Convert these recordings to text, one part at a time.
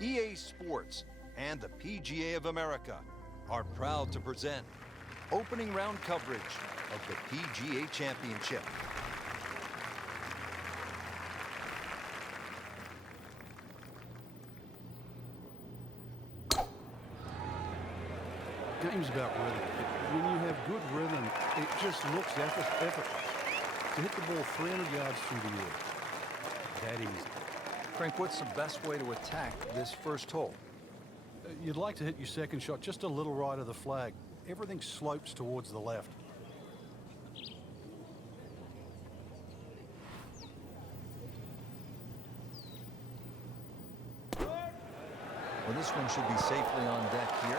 EA Sports and the PGA of America are proud to present opening round coverage of the PGA Championship. Game's about rhythm. When you have good rhythm, it just looks effortless. To hit the ball 300 yards through the air, that easy. Frank, what's the best way to attack this first hole? You'd like to hit your second shot just a little right of the flag. Everything slopes towards the left. Well, this one should be safely on deck here.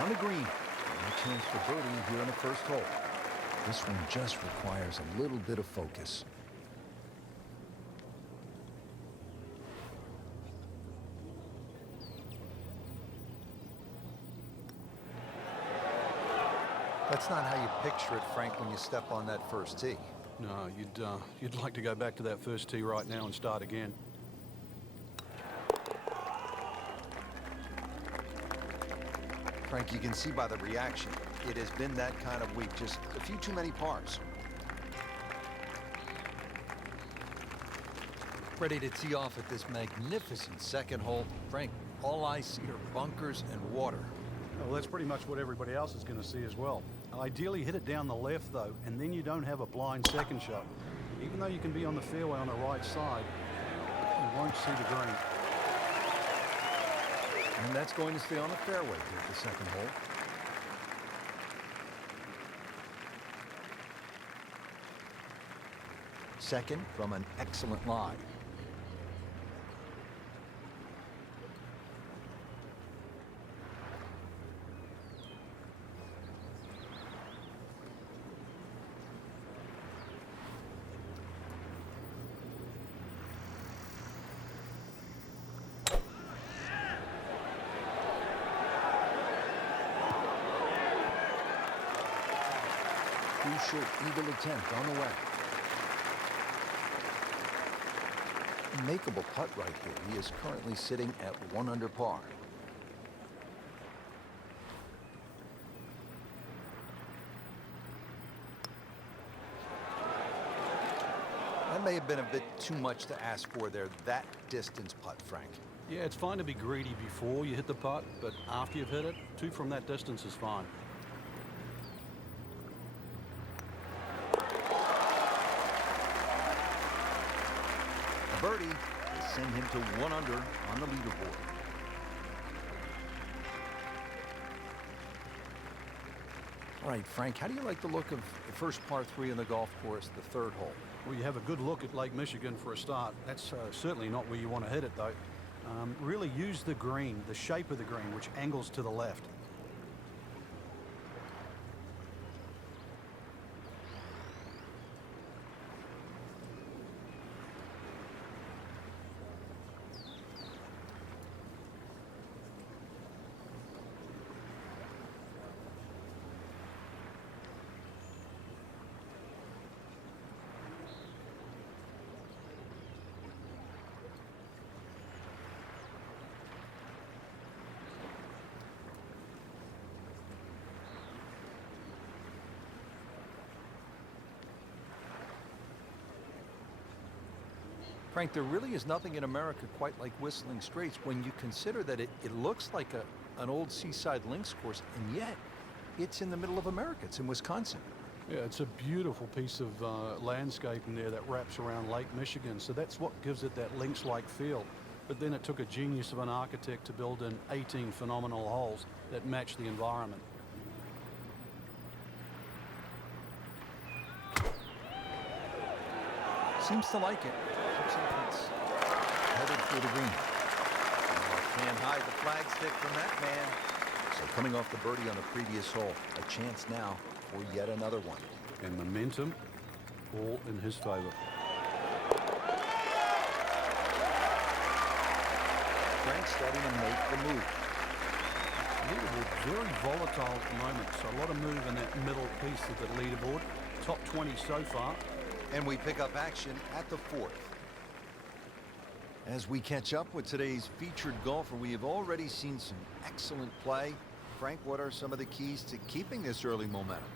On the green, and a chance for birdie here in the first hole. This one just requires a little bit of focus. That's not how you picture it, Frank, when you step on that first tee. No, you'd like to go back to that first tee right now and start again. Frank, you can see by the reaction, it has been that kind of week. Just a few too many pars. Ready to tee off at this magnificent second hole. Frank, all I see are bunkers and water. Well, that's pretty much what everybody else is going to see as well. Ideally, hit it down the left, though, and then you don't have a blind second shot. Even though you can be on the fairway on the right side, you won't see the green. And that's going to stay on the fairway here at the second hole. Second from an excellent lie. Crucial eagle attempt on the way. Makeable putt right here. He is currently sitting at 1 under par. That may have been a bit too much to ask for there, that distance putt, Frank. Yeah, it's fine to be greedy before you hit the putt, but after you've hit it, 2 from that distance is fine. Birdie will send him to 1 under on the leaderboard. All right, Frank, how do you like the look of the first par 3 in the golf course, the third hole? Well, you have a good look at Lake Michigan for a start. That's certainly not where you want to hit it, though. Really use the green, the shape of the green, which angles to the left. Frank, there really is nothing in America quite like Whistling Straits when you consider that it looks like an old seaside links course, and yet it's in the middle of America. It's in Wisconsin. Yeah, it's a beautiful piece of landscaping there that wraps around Lake Michigan, so that's what gives it that links-like feel. But then it took a genius of an architect to build in 18 phenomenal holes that match the environment. Seems to like it. Looks like it's headed for the green. Can't hide the flagstick from that man. So coming off the birdie on the previous hole, a chance now for yet another one. And momentum all in his favor. Frank starting to make the move. Leaderboard very volatile at the moment, so a lot of move in that middle piece of the leaderboard. Top 20 so far. And we pick up action at the 4th. As we catch up with today's featured golfer, we have already seen some excellent play. Frank, what are some of the keys to keeping this early momentum?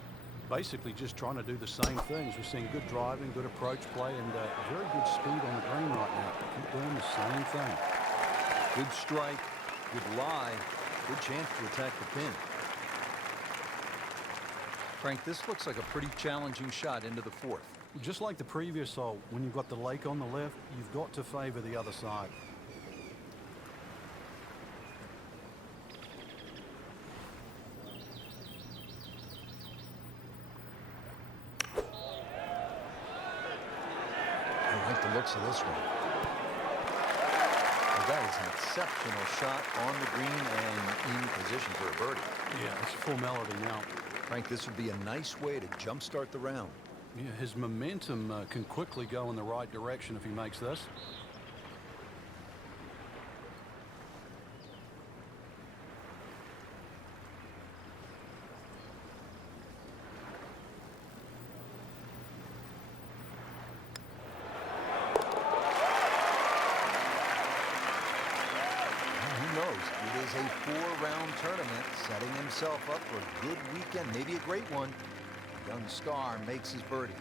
Basically just trying to do the same things. We're seeing good driving, good approach play, and very good speed on the green right now. Keep doing the same thing. Good strike, good lie, good chance to attack the pin. Frank, this looks like a pretty challenging shot into the fourth. Just like the previous hole, when you've got the lake on the left, you've got to favor the other side. I like the looks of this one. Well, that is an exceptional shot on the green and in position for a birdie. Yeah, it's formality now. Frank, this would be a nice way to jumpstart the round. Yeah, his momentum can quickly go in the right direction if he makes this. Who knows? It is a four-round tournament, setting himself up for a good weekend, maybe a great one. Young star makes his birdie.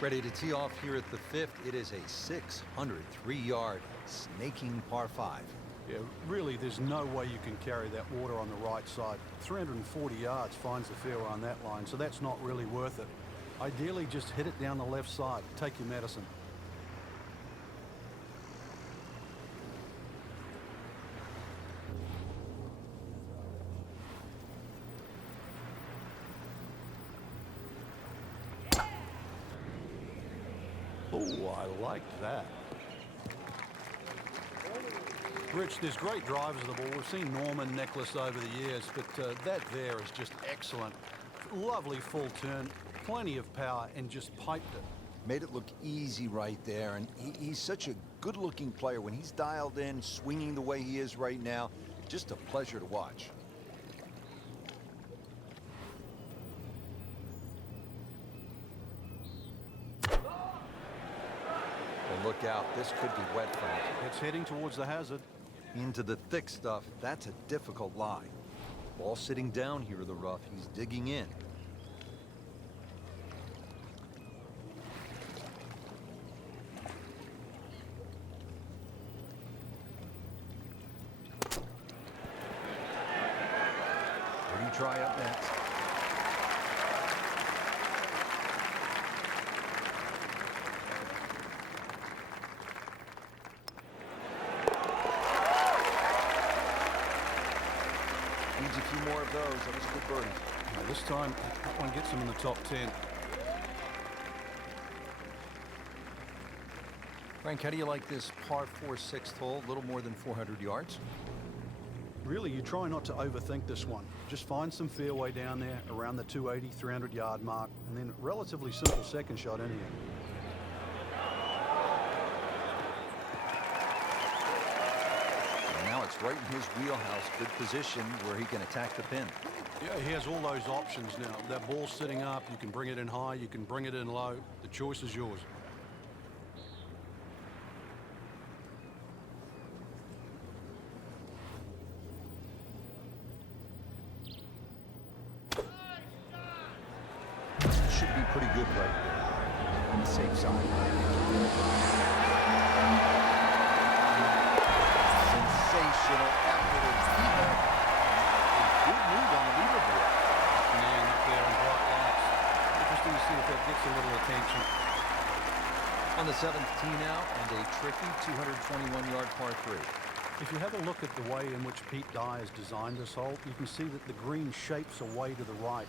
Ready to tee off here at the fifth. It is a 603-yard snaking par 5. Yeah, really, there's no way you can carry that water on the right side. 340 yards finds the fairway on that line, so that's not really worth it. Ideally, just hit it down the left side. Take your medicine. Oh, I like that. Rich, there's great drivers of the ball. We've seen Norman, Nicklaus over the years, but that there is just excellent. Lovely full turn, plenty of power, and just piped it. Made it look easy right there, and he's such a good-looking player. When he's dialed in, swinging the way he is right now, just a pleasure to watch. Well, look out. This could be wet, Frank. It's heading towards the hazard. Into the thick stuff. That's a difficult lie. Ball sitting down here in the rough. He's digging in. Pretty try up next. Needs a few more of those. That was a good birdie. Now, this time, that one gets him in the top 10. Frank, how do you like this par 4 sixth hole? A little more than 400 yards. Really, you try not to overthink this one. Just find some fairway down there around the 280, 300-yard mark, and then relatively simple second shot in here. And now it's right in his wheelhouse. Good position where he can attack the pin. Yeah, he has all those options now. That ball's sitting up. You can bring it in high. You can bring it in low. The choice is yours. Should be pretty good right there. On the safe side. Sensational effort of Steven. A good move on the leaderboard. Man, up there in bright lights. Interesting to see if that gets a little attention. On the 7th tee now, and a tricky 221-yard par 3. If you have a look at the way in which Pete Dye has designed this hole, you can see that the green shapes away to the right.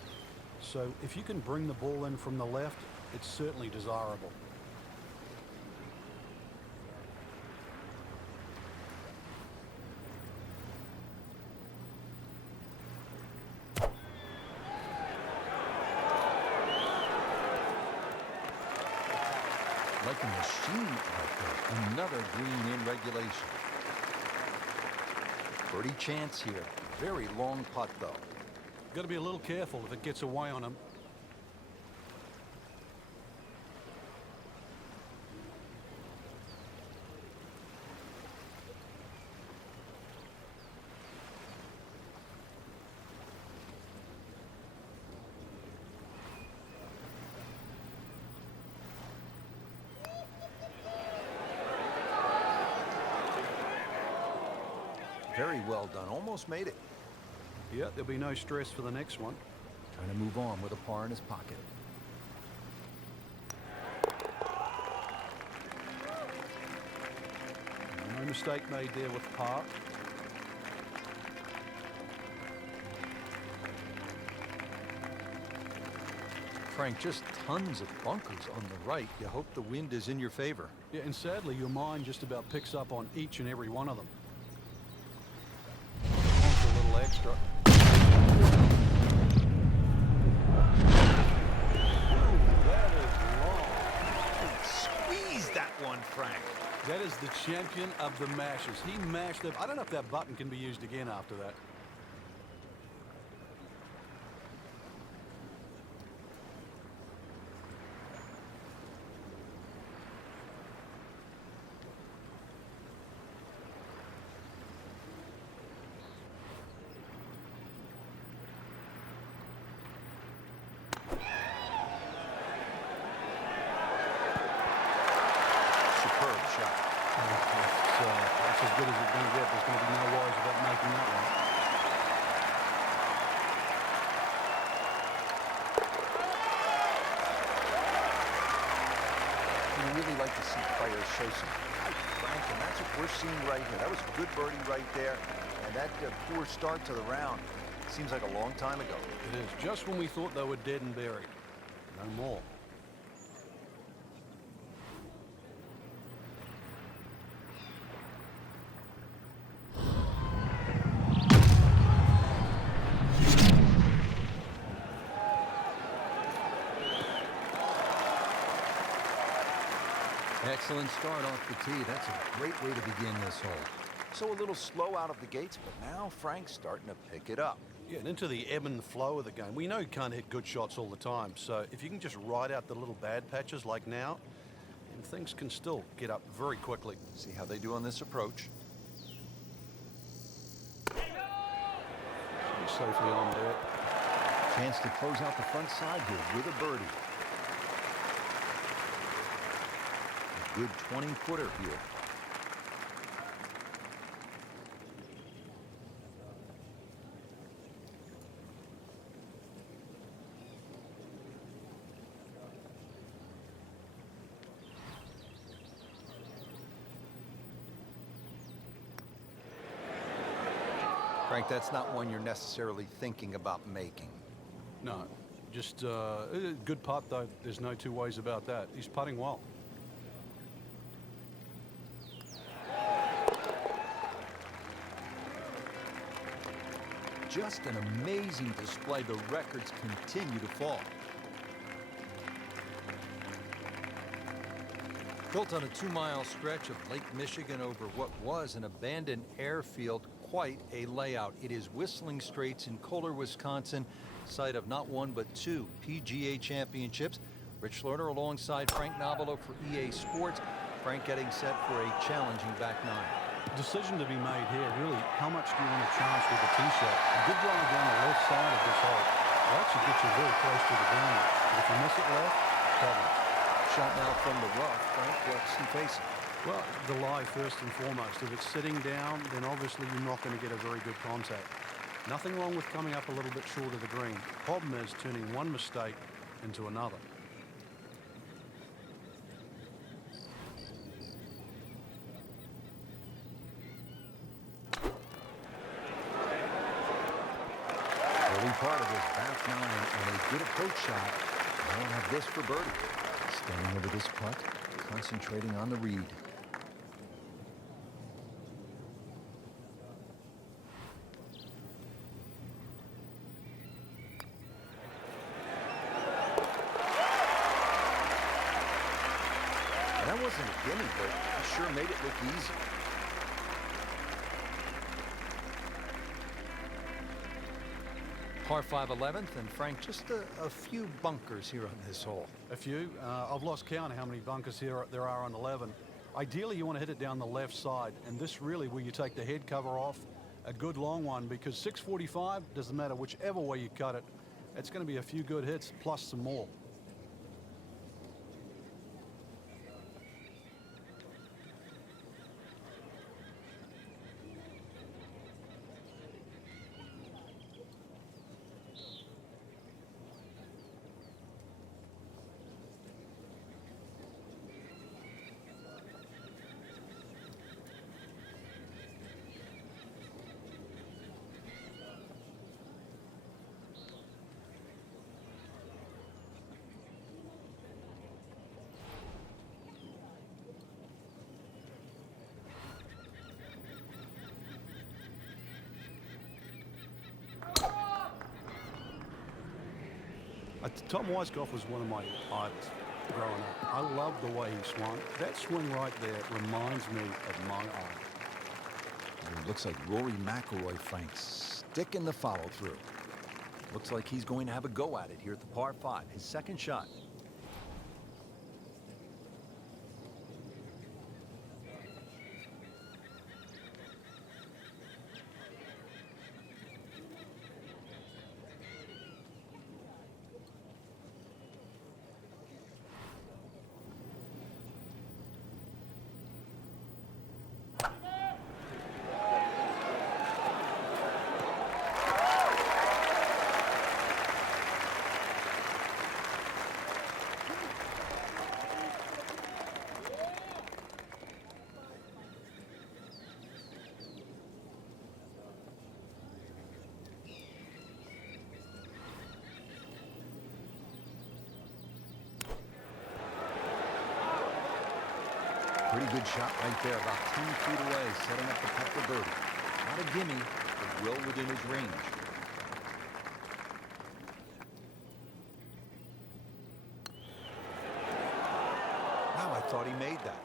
So if you can bring the ball in from the left, it's certainly desirable. Like a machine out there. Another green in regulation. Birdie chance here. Very long putt, though. Got to be a little careful if it gets away on him. Very well done. Almost made it. Yeah, there'll be no stress for the next one. Trying to move on with a par in his pocket. No mistake made there with par. Frank, just tons of bunkers on the right. You hope the wind is in your favor. Yeah, and sadly, your mind just about picks up on each and every one of them. Wants a little extra. That is long. Squeeze that one, Frank. That is the champion of the mashes. He mashed it. I don't know if that button can be used again after that. Superb shot. That's as good as it's going to get. There's going to be no worries about making that one. You really like to see players show some fight, Frank, and that's what we're seeing right here. That was a good birdie right there, and that poor start to the round seems like a long time ago. It is just when we thought they were dead and buried. No more. Excellent start off the tee. That's a great way to begin this hole. So a little slow out of the gates, but now Frank's starting to pick it up. Yeah, and into the ebb and flow of the game. We know you can't hit good shots all the time, so if you can just ride out the little bad patches like now, then things can still get up very quickly. See how they do on this approach. He's safely on there. Chance to close out the front side here with a birdie. A good 20-footer here. Frank, that's not one you're necessarily thinking about making. No, just a good putt, though. There's no two ways about that. He's putting well. Just an amazing display. The records continue to fall. Built on a 2-mile stretch of Lake Michigan over what was an abandoned airfield, quite a layout. It is Whistling Straits in Kohler, Wisconsin, site of not one but 2 PGA championships. Rich Schroeder alongside Frank Nobilo for EA Sports. Frank getting set for a challenging back nine. Decision to be made here, really, how much do you want to chance with the tee shot? A good drive down the left side of this hole will actually get you very close to the green. But if you miss it left, problem. Shot now from the rough. Frank, what's he facing? Well, the lie first and foremost. If it's sitting down, then obviously you're not going to get a very good contact. Nothing wrong with coming up a little bit short of the green. Problem is turning one mistake into another. Early part of his back nine and a good approach shot. I don't have this for birdie. Standing over this putt, concentrating on the read. That wasn't a gimme, but he sure made it look easy. Par 5 11th, and Frank, just a few bunkers here on this hole. A few. I've lost count of how many bunkers there are on 11. Ideally, you want to hit it down the left side, and this really where you take the head cover off, a good long one, because 645, doesn't matter whichever way you cut it, it's going to be a few good hits plus some more. Tom Weiskopf was one of my idols growing up. I love the way he swung. That swing right there reminds me of my idol. It looks like Rory McIlroy, Frank, sticking the follow-through. Looks like he's going to have a go at it here at the par 5, his second shot. Pretty good shot right there, about 10 feet away, setting up the putt for birdie. Not a gimme, but well within his range. Wow, I thought he made that.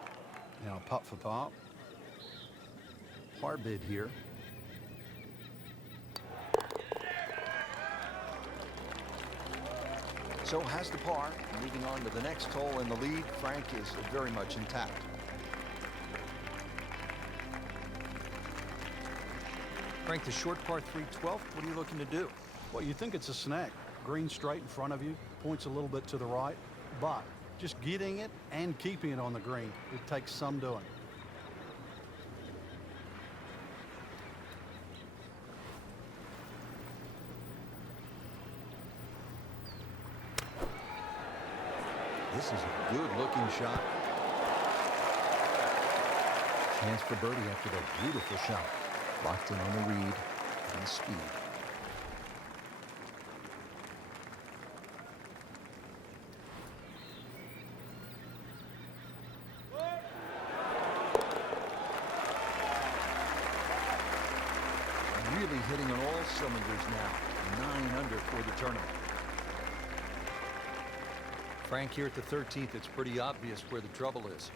Now, putt for par. Par bid here. So has the par. Moving on to the next hole in the lead, Frank is very much intact. Frank, the short par 3 12th, what are you looking to do? Well, you think it's a snack. Green straight in front of you, points a little bit to the right, but just getting it and keeping it on the green, it takes some doing. This is a good-looking shot. Chance for birdie after that beautiful shot. Locked in on the read and the speed. Really hitting on all cylinders now. 9 under for the tournament. Frank, here at the 13th, it's pretty obvious where the trouble is.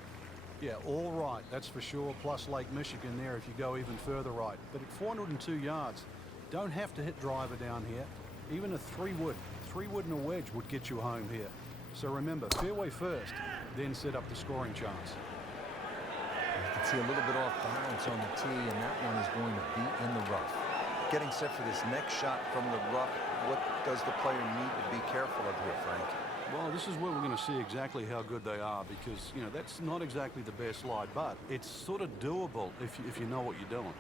Yeah, all right, that's for sure, plus Lake Michigan there if you go even further right. But at 402 yards, don't have to hit driver down here. Even a 3-wood and a wedge would get you home here. So remember, fairway first, then set up the scoring chance. You can see a little bit off balance on the tee, and that one is going to be in the rough. Getting set for this next shot from the rough, what does the player need to be careful of here, Frank? Well, this is where we're going to see exactly how good they are because, you know, that's not exactly the best slide, but it's sort of doable if you know what you're doing.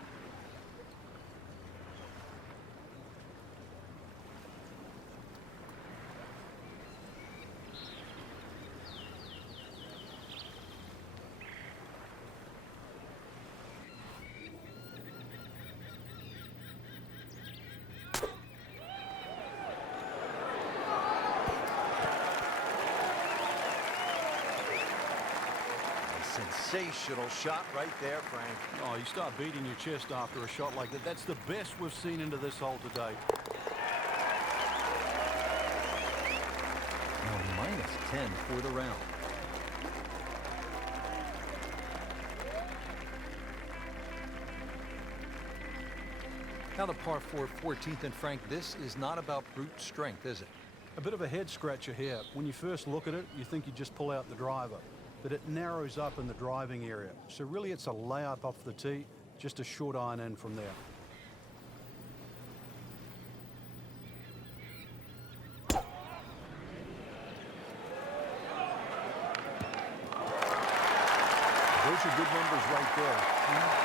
Sensational shot right there, Frank. Oh, you start beating your chest after a shot like that. That's the best we've seen into this hole today. Now -10 for the round. Now the par 4 14th, and Frank, this is not about brute strength, is it? A bit of a head scratcher here. When you first look at it, you think you just pull out the driver. But it narrows up in the driving area. So really it's a layup off the tee, just a short iron in from there. Those are good numbers right there.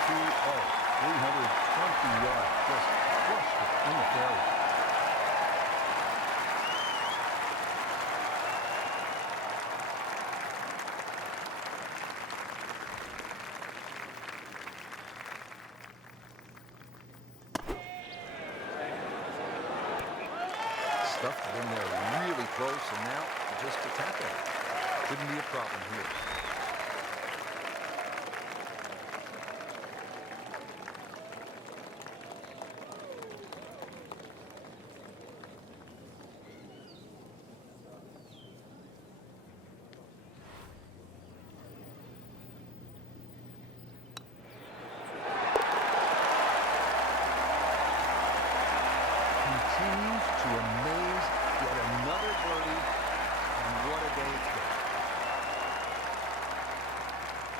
320, 320 yards, just crushed it in the fairway. Stuffed it in there really close, and now just to tap it. Shouldn't be a problem here.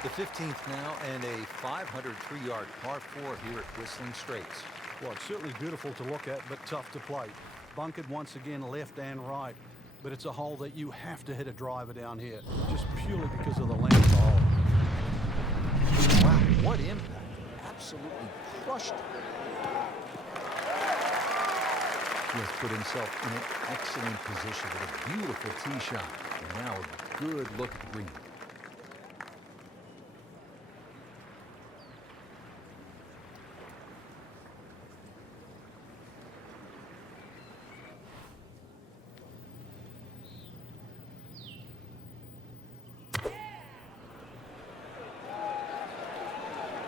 The 15th now, and a 503-yard par 4 here at Whistling Straits. Well, it's certainly beautiful to look at, but tough to play. Bunkered once again, left and right. But it's a hole that you have to hit a driver down here, just purely because of the length of the hole. Wow, what impact. Absolutely crushed it. He has put himself in an excellent position with a beautiful tee shot. And now a good look at the green.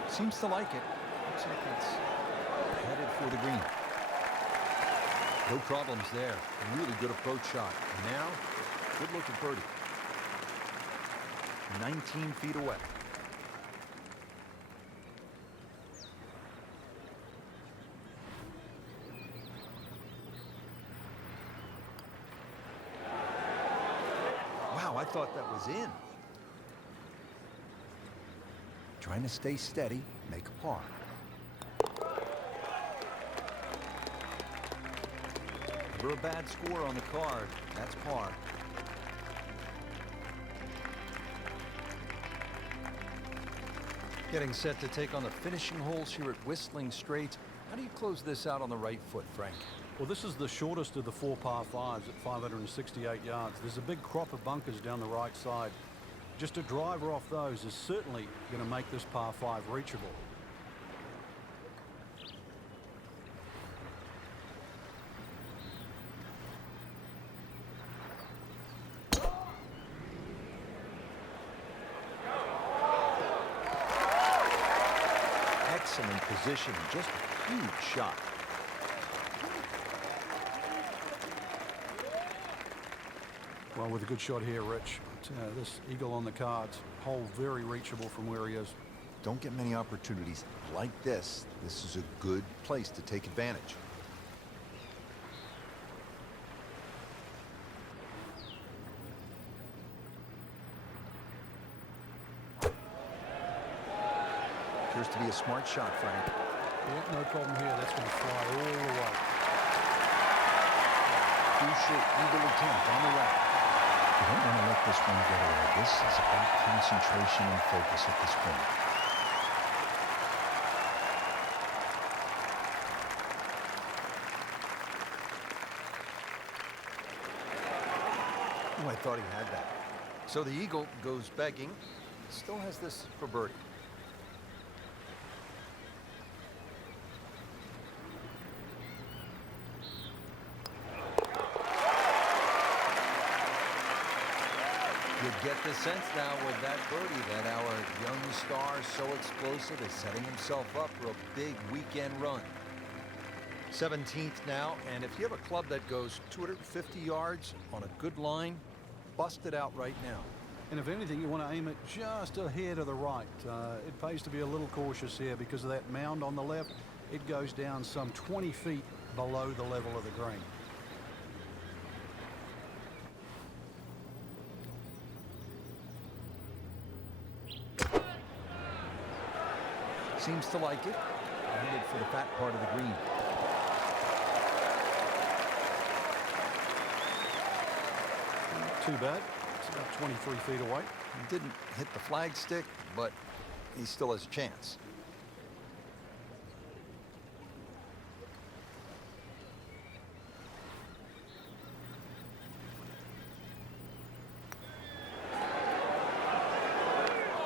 Seems to like it. Looks like it's headed for the green. No problems there. Really good approach shot. Now, good look at birdie. 19 feet away. Wow, I thought that was in. Trying to stay steady, make a par. Never a bad score on the card. That's par. Getting set to take on the finishing holes here at Whistling Straits. How do you close this out on the right foot, Frank? Well, this is the shortest of the 4 par 5s at 568 yards. There's a big crop of bunkers down the right side. Just a driver off those is certainly going to make this par 5 reachable. Excellent position, just a huge shot. Well, with a good shot here, Rich. This eagle on the cards, hole very reachable from where he is. Don't get many opportunities like this. This is a good place to take advantage. Appears to be a smart shot, Frank. Yeah, no problem here. That's going to fly all the way. Crucial eagle attempt on the right. You don't want to let this one get away. This is about concentration and focus at this point. Oh, I thought he had that. So the eagle goes begging. Still has this for birdie. You get the sense now with that birdie that our young star, so explosive, is setting himself up for a big weekend run. 17th now, and if you have a club that goes 250 yards on a good line, bust it out right now. And if anything, you want to aim it just a hair to the right. It pays to be a little cautious here because of that mound on the left. It goes down some 20 feet below the level of the green. Seems to like it. Headed for the fat part of the green. Not too bad. It's about 23 feet away. He didn't hit the flagstick, but he still has a chance.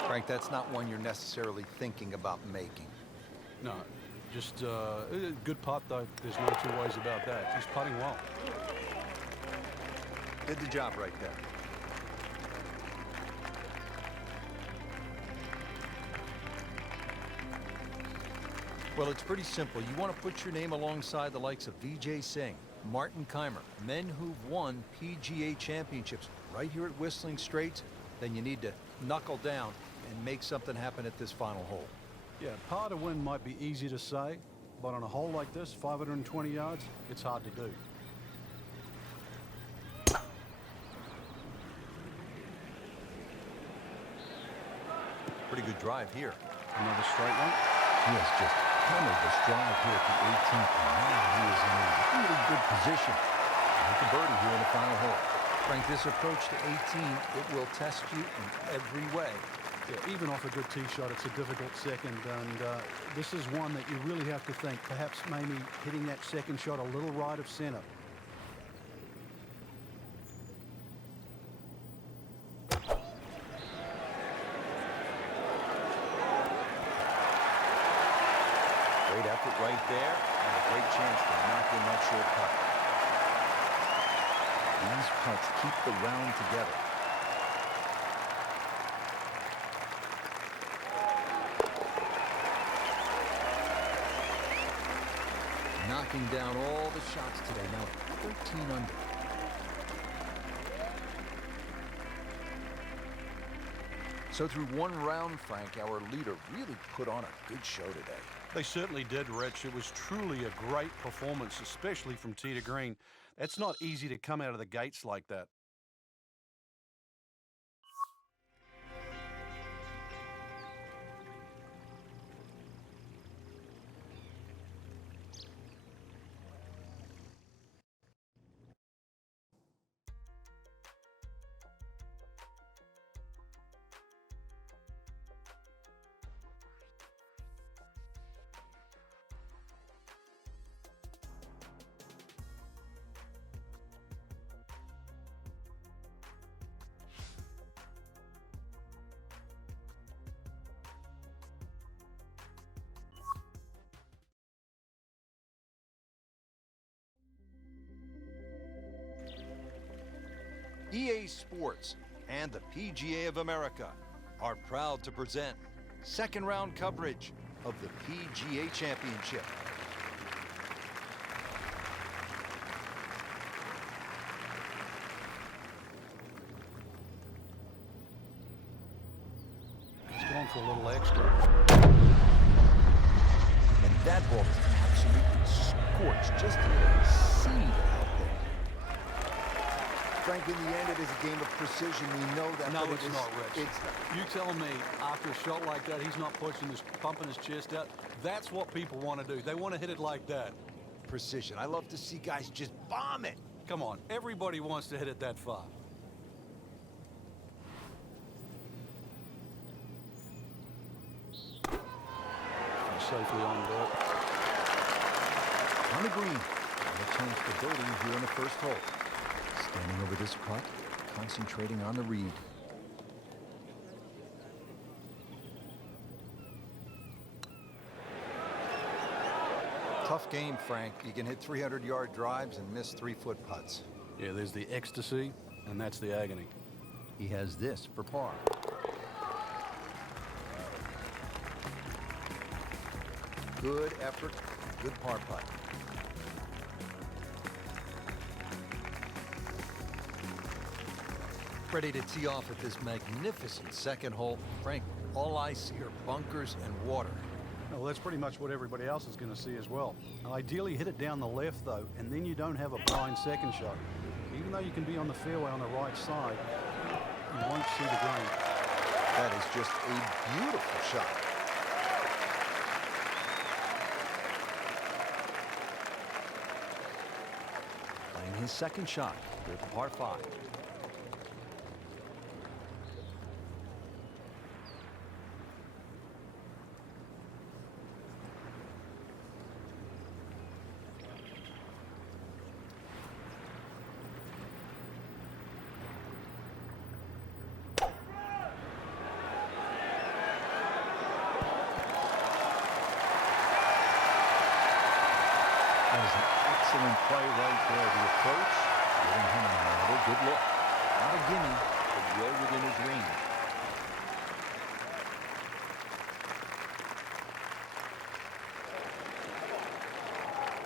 Frank, that's not one you're necessarily thinking about making. No, just a good putt, though. There's no two ways about that. He's putting well. Did the job right there. Well, it's pretty simple. You want to put your name alongside the likes of Vijay Singh, Martin Kaymer, men who've won PGA championships right here at Whistling Straits. Then you need to knuckle down and make something happen at this final hole. Yeah, par to win might be easy to say, but on a hole like this, 520 yards, it's hard to do. Pretty good drive here. Another straight one. He has just hammered this drive here at the 18th, and now he is in a really good position. Make a birdie here in the final hole. Frank, this approach to 18, it will test you in every way. Yeah, even off a good tee shot, it's a difficult second, and this is one that you really have to think, perhaps maybe hitting that second shot a little right of center. Great effort right there, and a great chance to knock in that short putt. These putts keep the round together. Knocking down all the shots today, now 13 under. So through one round, Frank, our leader really put on a good show today. They certainly did, Rich. It was truly a great performance, especially from tee to green. It's not easy to come out of the gates like that. EA Sports and the PGA of America are proud to present second round coverage of the PGA Championship. He's going for a little extra. And that ball is absolutely scorched, just a little seed out there. Frank, in the end, it is a game of precision. We know that. No, but it's it is, not, Rich. It's You tell me, after a shot like that, he's not pumping his chest out. That's what people want to do. They want to hit it like that. precision. I love to see guys just bomb it. Come on, everybody wants to hit it that far. Safely on dirt. On the green, and a chance for birdie here in the first hole. Standing over this putt, concentrating on the read. Tough game, Frank. You can hit 300-yard drives and miss 3-foot putts. Yeah, there's the ecstasy, and that's the agony. He has this for par. Good effort, good par putt. Ready to tee off at this magnificent second hole. Frank, all I see are bunkers and water. Well, that's pretty much what everybody else is going to see as well. Ideally, hit it down the left, though, and then you don't have a blind second shot. Even though you can be on the fairway on the right side, you won't see the green. That is just a beautiful shot. Playing his second shot with the par 5. That is an excellent play right there. The approach, giving him another good look. Not a gimme, but well within his range.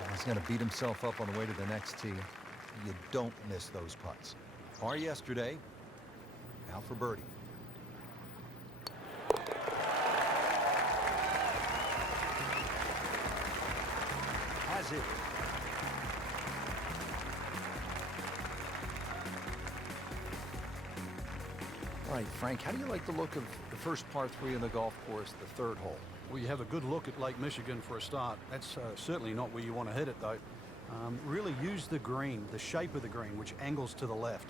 And he's going to beat himself up on the way to the next tee. You don't miss those putts. Par yesterday, now for birdie. Has it. right, Frank, how do you like the look of the first par 3 in the golf course, the third hole? Well, you have a good look at Lake Michigan for a start. That's certainly not where you want to hit it, though. Really use the green, the shape of the green, which angles to the left.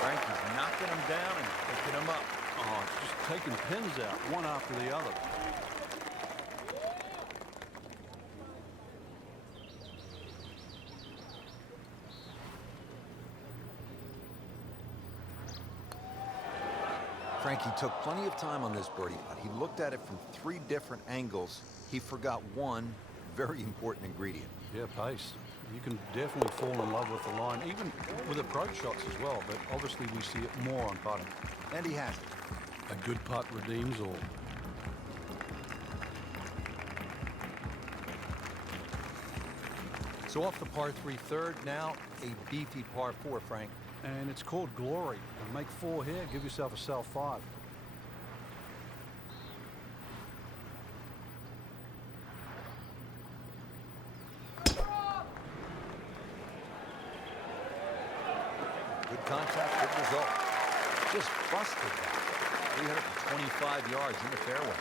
Frankie's knocking him down and picking him up. Oh, it's just taking pins out, one after the other. Frankie took plenty of time on this birdie putt. He looked at it from 3 different angles. He forgot one very important ingredient. Yeah, pace. You can definitely fall in love with the line, even with approach shots as well, but obviously we see it more on putting. And he has it. A good putt redeems all. So off the par 3 third, now a beefy par 4, Frank. And it's called Glory. Make 4 here, give yourself a self 5. Good contact, good result. Just busted that. 325 yards in the fairway.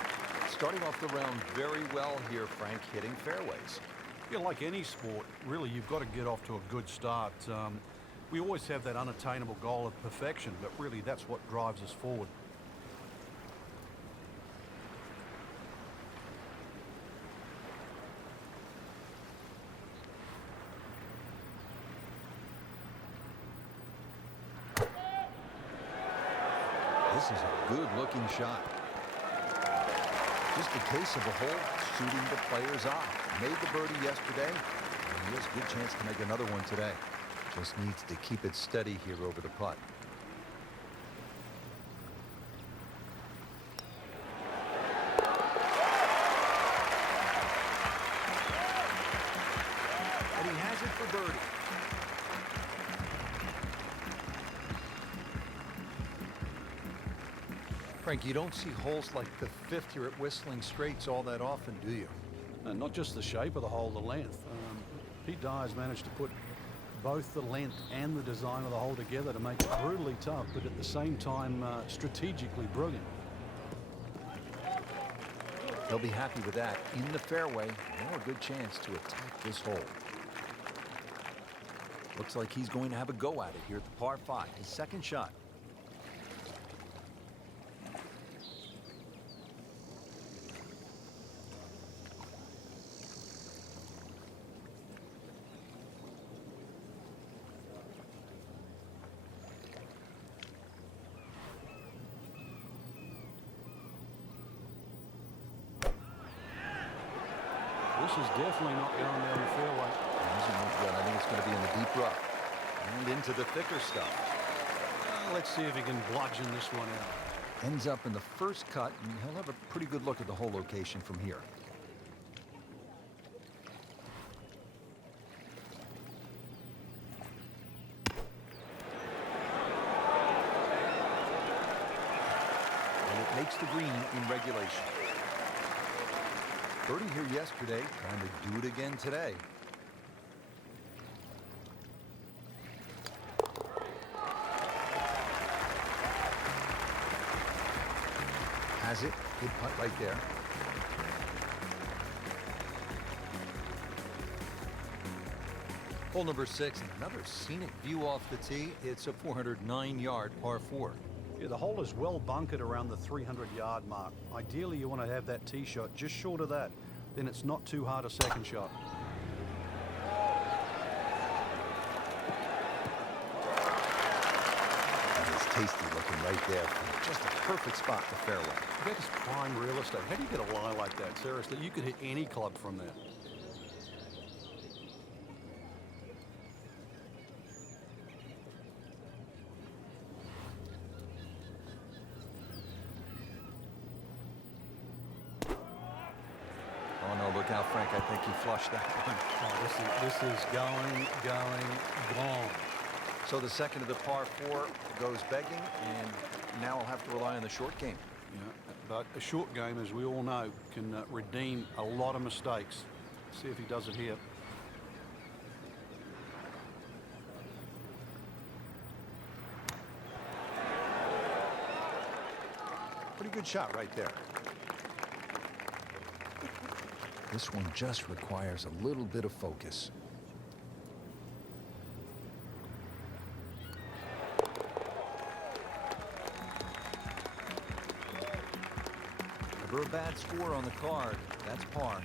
Starting off the round very well here, Frank, hitting fairways. Yeah, like any sport, really, you've got to get off to a good start. We always have that unattainable goal of perfection, but really that's what drives us forward. This is a good-looking shot. Just a case of a hole suiting the player's eye. Made the birdie yesterday, and he has a good chance to make another one today. Just needs to keep it steady here over the putt. And he has it for birdie. Frank, you don't see holes like the 5th here at Whistling Straits all that often, do you? And not just the shape of the hole, the length. Pete Dyer's managed to put both the length and the design of the hole together to make it brutally tough, but at the same time, strategically brilliant. He'll be happy with that. In the fairway, now a good chance to attack this hole. Looks like he's going to have a go at it here at the par 5, his second shot. This is definitely not going down the fairway. I think it's going to be in the deep rough and into the thicker stuff. Let's see if he can bludgeon this one out. Ends up in the first cut, and he'll have a pretty good look at the hole location from here. And it makes the green in regulation. Birdie here yesterday, trying to do it again today. Has it. Good putt right there. Hole number 6, another scenic view off the tee. It's a 409-yard par 4. Yeah, the hole is well bunkered around the 300-yard mark. Ideally, you want to have that tee shot just short of that. Then it's not too hard a second shot. And it's tasty looking right there. Just a perfect spot to fairway. That is prime real estate. How do you get a lie like that? Seriously, you could hit any club from there. Oh, no, look out, Frank. I think he flushed that one. Oh, this is going, gone. So the second of the par 4 goes begging, and now I'll have to rely on the short game. Yeah, but a short game, as we all know, can redeem a lot of mistakes. See if he does it here. Pretty good shot right there. This one just requires a little bit of focus. Never a bad score on the card. That's par.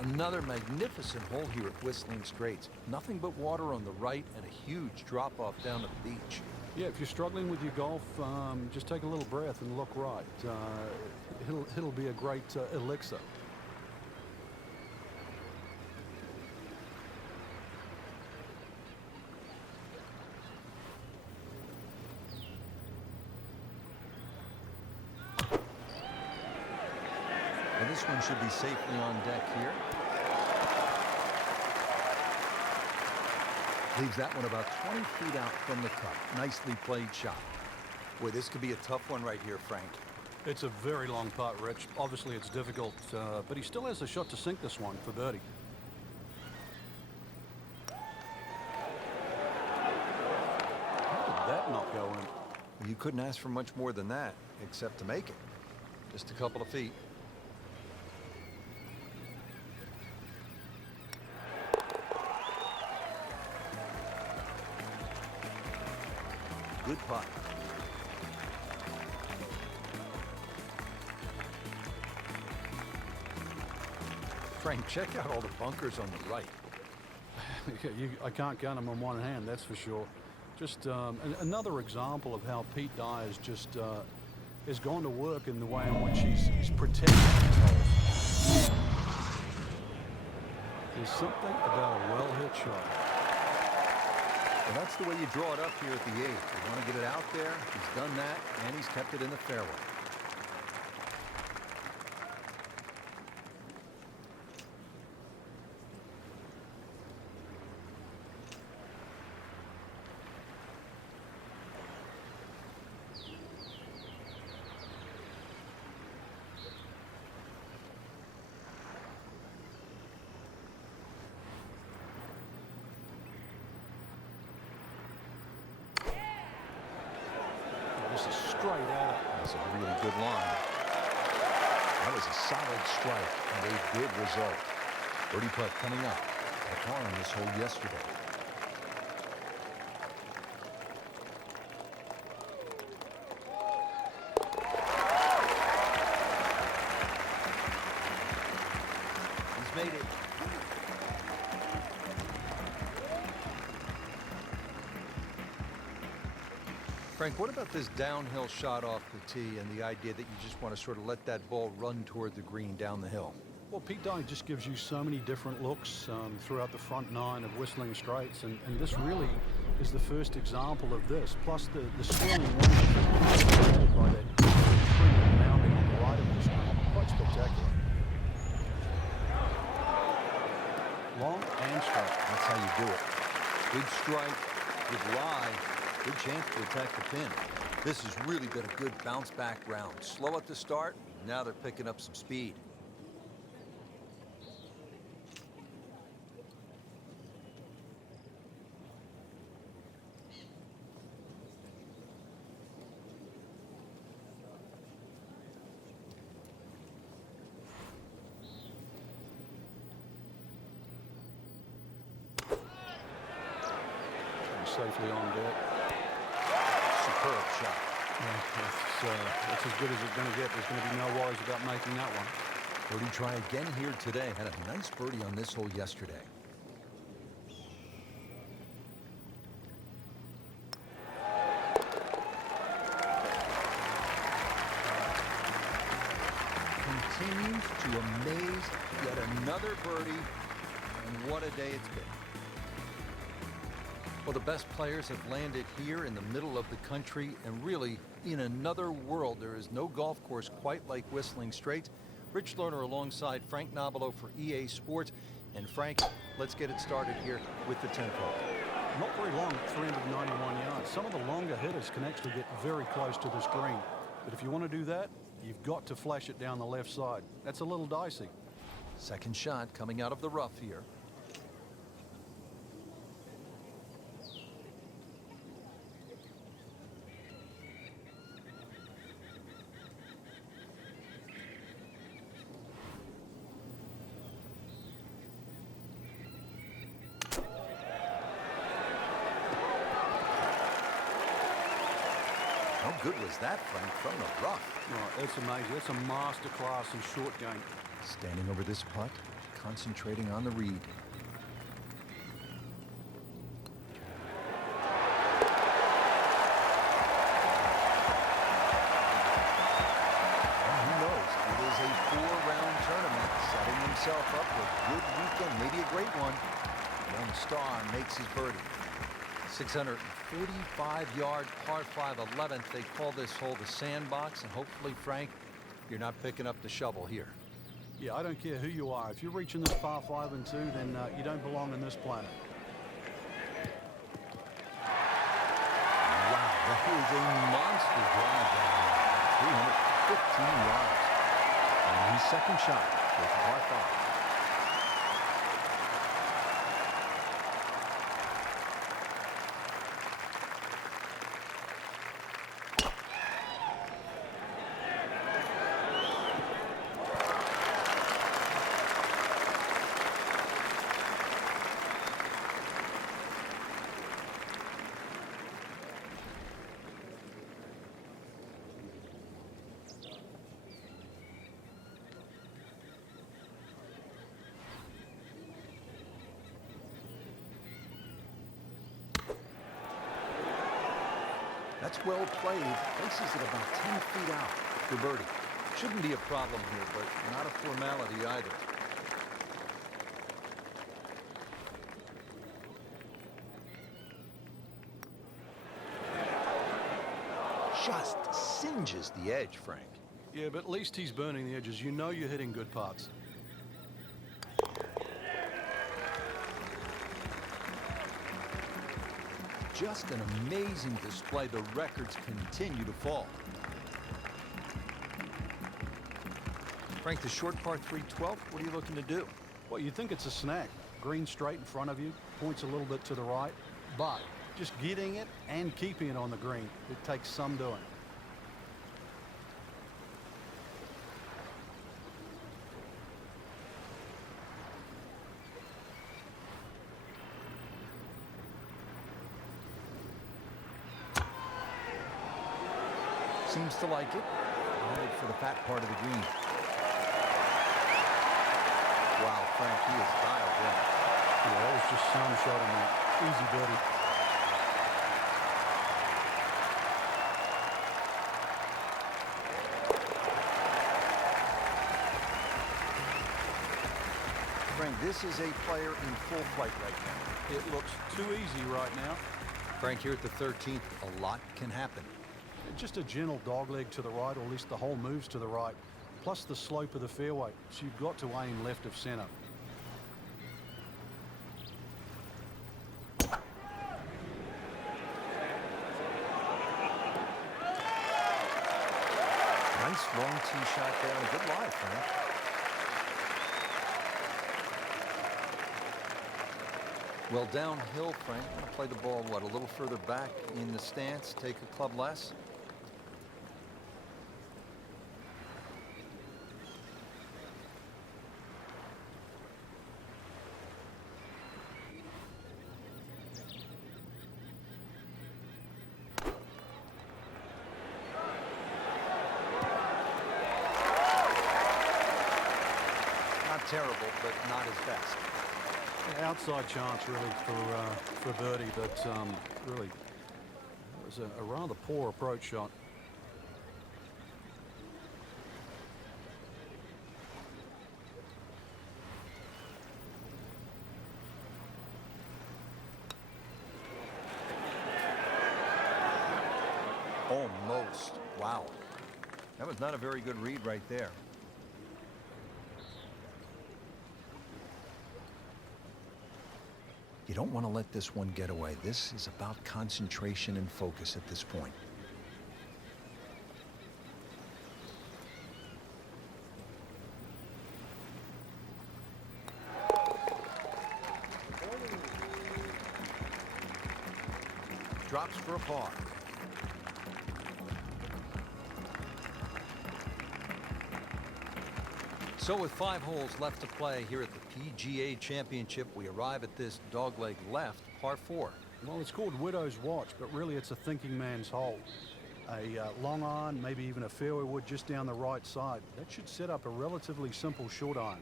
Another magnificent hole here at Whistling Straits. Nothing but water on the right and a huge drop-off down to the beach. Yeah, if you're struggling with your golf, just take a little breath and look right. It'll be a great elixir. And this one should be safely on deck here. Leaves that one about 20 feet out from the cup. Nicely played shot. Boy, this could be a tough one right here, Frank. It's a very long putt, Rich. Obviously, it's difficult, but he still has a shot to sink this one for birdie. How did that not go in? You couldn't ask for much more than that, except to make it. Just a couple of feet. Good putt. Frank, check out all the bunkers on the right. I can't count them on one hand, that's for sure. Just another example of how Pete Dye is going to work in the way in which he's protecting his holes. There's something about a well-hit shot. Well, that's the way you draw it up here at the 8th. You want to get it out there. He's done that, and he's kept it in the fairway. This is straight at it. That's a really good line. That was a solid strike and a good result. Birdie putt coming up. A par on this hole yesterday. He's made it. Frank, what about this downhill shot off the tee and the idea that you just want to sort of let that ball run toward the green down the hill? Well, Pete Dye just gives you so many different looks throughout the front 9 of Whistling Straits, and this really is the first example of this. Plus the swirling wind by that tree mounting on the right of this one. Quite spectacular. Long and straight. That's how you do it. Good strike, good lie, good chance to attack the pin. This has really been a good bounce back round. Slow at the start, now they're picking up some speed. Safely on deck. Superb shot. Yeah, that's as good as it's going to get. There's going to be no worries about making that one. Birdie try again here today. Had a nice birdie on this hole yesterday. Continues to amaze. Yet another birdie. And what a day it's been. Well, the best players have landed here in the middle of the country, and really in another world. There is no golf course quite like Whistling Straits. Rich Lerner alongside Frank Nobilo for EA Sports. And Frank, let's get it started here with the 10th hole. Not very long at 391 yards. Some of the longer hitters can actually get very close to this green. But if you want to do that, you've got to flash it down the left side. That's a little dicey. Second shot coming out of the rough here. How good was that, Frank, from the rough? Oh, it's amazing. It's a masterclass in short game. Standing over this putt, concentrating on the read. Who knows? It is a 4-round tournament, setting himself up for a good weekend, maybe a great one. Young star makes his birdie. 645-yard par 5 11th. They call this hole the sandbox, and hopefully, Frank, you're not picking up the shovel here. Yeah, I don't care who you are. If you're reaching this par 5 and 2, then you don't belong on this planet. Wow, that is a monster drive down there. 315 yards. And his second shot with par 5. That's well played. Places it about 10 feet out for birdie. Shouldn't be a problem here, but not a formality either. Just singes the edge, Frank. Yeah, but at least he's burning the edges. You know you're hitting good putts. Just an amazing display. The records continue to fall. Frank, the short par 3 12, what are you looking to do? Well, you think it's a snack. Green straight in front of you, points a little bit to the right, but just getting it and keeping it on the green, it takes some doing. Seems to like it. Headed for the fat part of the green. Wow, Frank, he is dialed in. Yeah, that was just some shot on that. Easy birdie. Frank, this is a player in full flight right now. It looks too easy right now. Frank, here at the 13th, a lot can happen. Just a gentle dogleg to the right, or at least the hole moves to the right, plus the slope of the fairway. So you've got to aim left of center. Nice long tee shot there and a good lie, Frank. Well, downhill, Frank. Going to play the ball, what, a little further back in the stance, take a club less? Terrible, but not his best. Outside chance really for birdie, but really it was a rather poor approach shot. Almost. Wow. That was not a very good read right there. You don't want to let this one get away. This is about concentration and focus at this point. Drops for a par. So with 5 holes left to play here at the PGA Championship, we arrive at this dogleg left, par 4. Well, it's called Widow's Watch, but really it's a thinking man's hole. A long iron, maybe even a fairway wood just down the right side. That should set up a relatively simple short iron.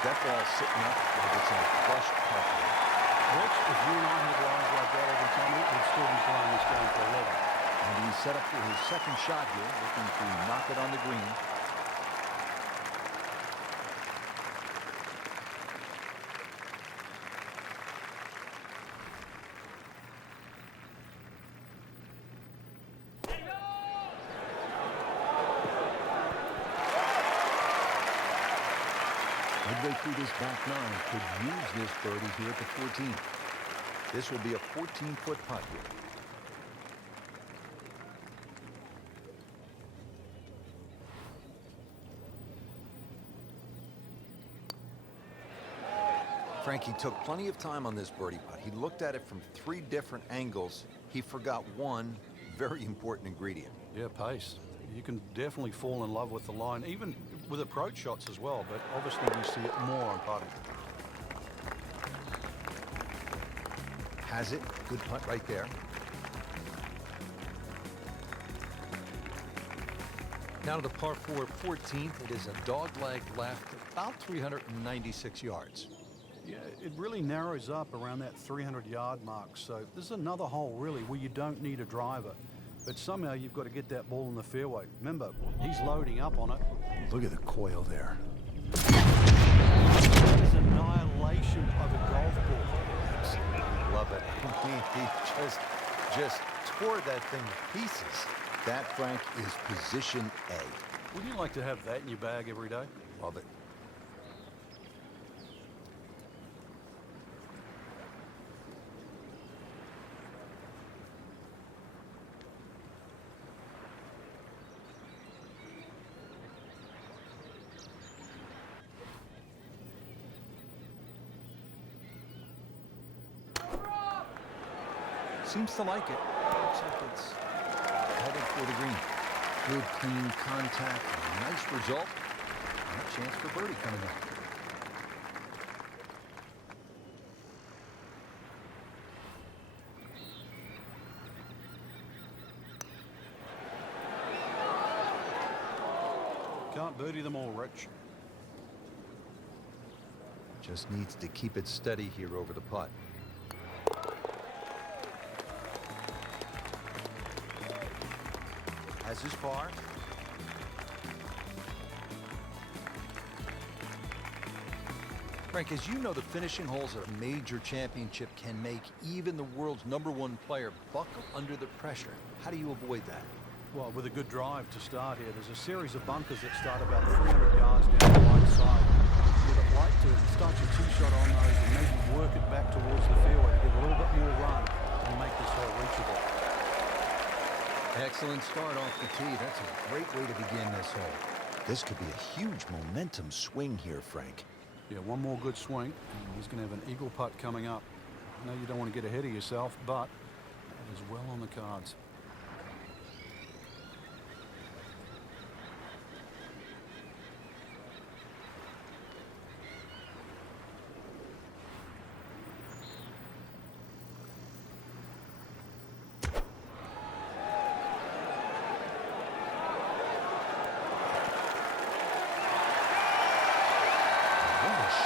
That ball's sitting up like it's on crushed carpet. Which, if you and I had lines like that every time, we'd still be playing this game for 11. And he's set up for his second shot here, looking to knock it on the green. Midway through this back nine, could use this birdie here at the 14th. This will be a 14-foot putt here. Frankie took plenty of time on this birdie putt. He looked at it from 3 different angles. He forgot one very important ingredient. Yeah, pace. You can definitely fall in love with the line, even with approach shots as well, but obviously we see it more on putting. Has it. Good putt right there. Now to the par 4 14th. It is a dogleg left, about 396 yards. Yeah, it really narrows up around that 300-yard mark. So this is another hole, really, where you don't need a driver. But somehow you've got to get that ball in the fairway. Remember, he's loading up on it. Look at the coil there. That is annihilation of a golf ball. Absolutely love it. I mean, he just tore that thing to pieces. That, Frank, is position A. Would you like to have that in your bag every day? Love it. Seems to like it. Looks like it's headed for the green. Good, clean contact. A nice result. And a chance for birdie coming up. Can't birdie them all, Rich. Just needs to keep it steady here over the putt. Has his par. Frank, as you know, the finishing holes at a major championship can make even the world's #1 player buckle under the pressure. How do you avoid that? Well, with a good drive to start here, there's a series of bunkers that start about 300 yards down the right side. You'd like to start your tee shot on those and maybe work it back towards the fairway to get a little bit more run and make this hole reachable. Excellent start off the tee. That's a great way to begin this hole. This could be a huge momentum swing here, Frank. Yeah, one more good swing, and he's going to have an eagle putt coming up. I know you don't want to get ahead of yourself, but that is well on the cards.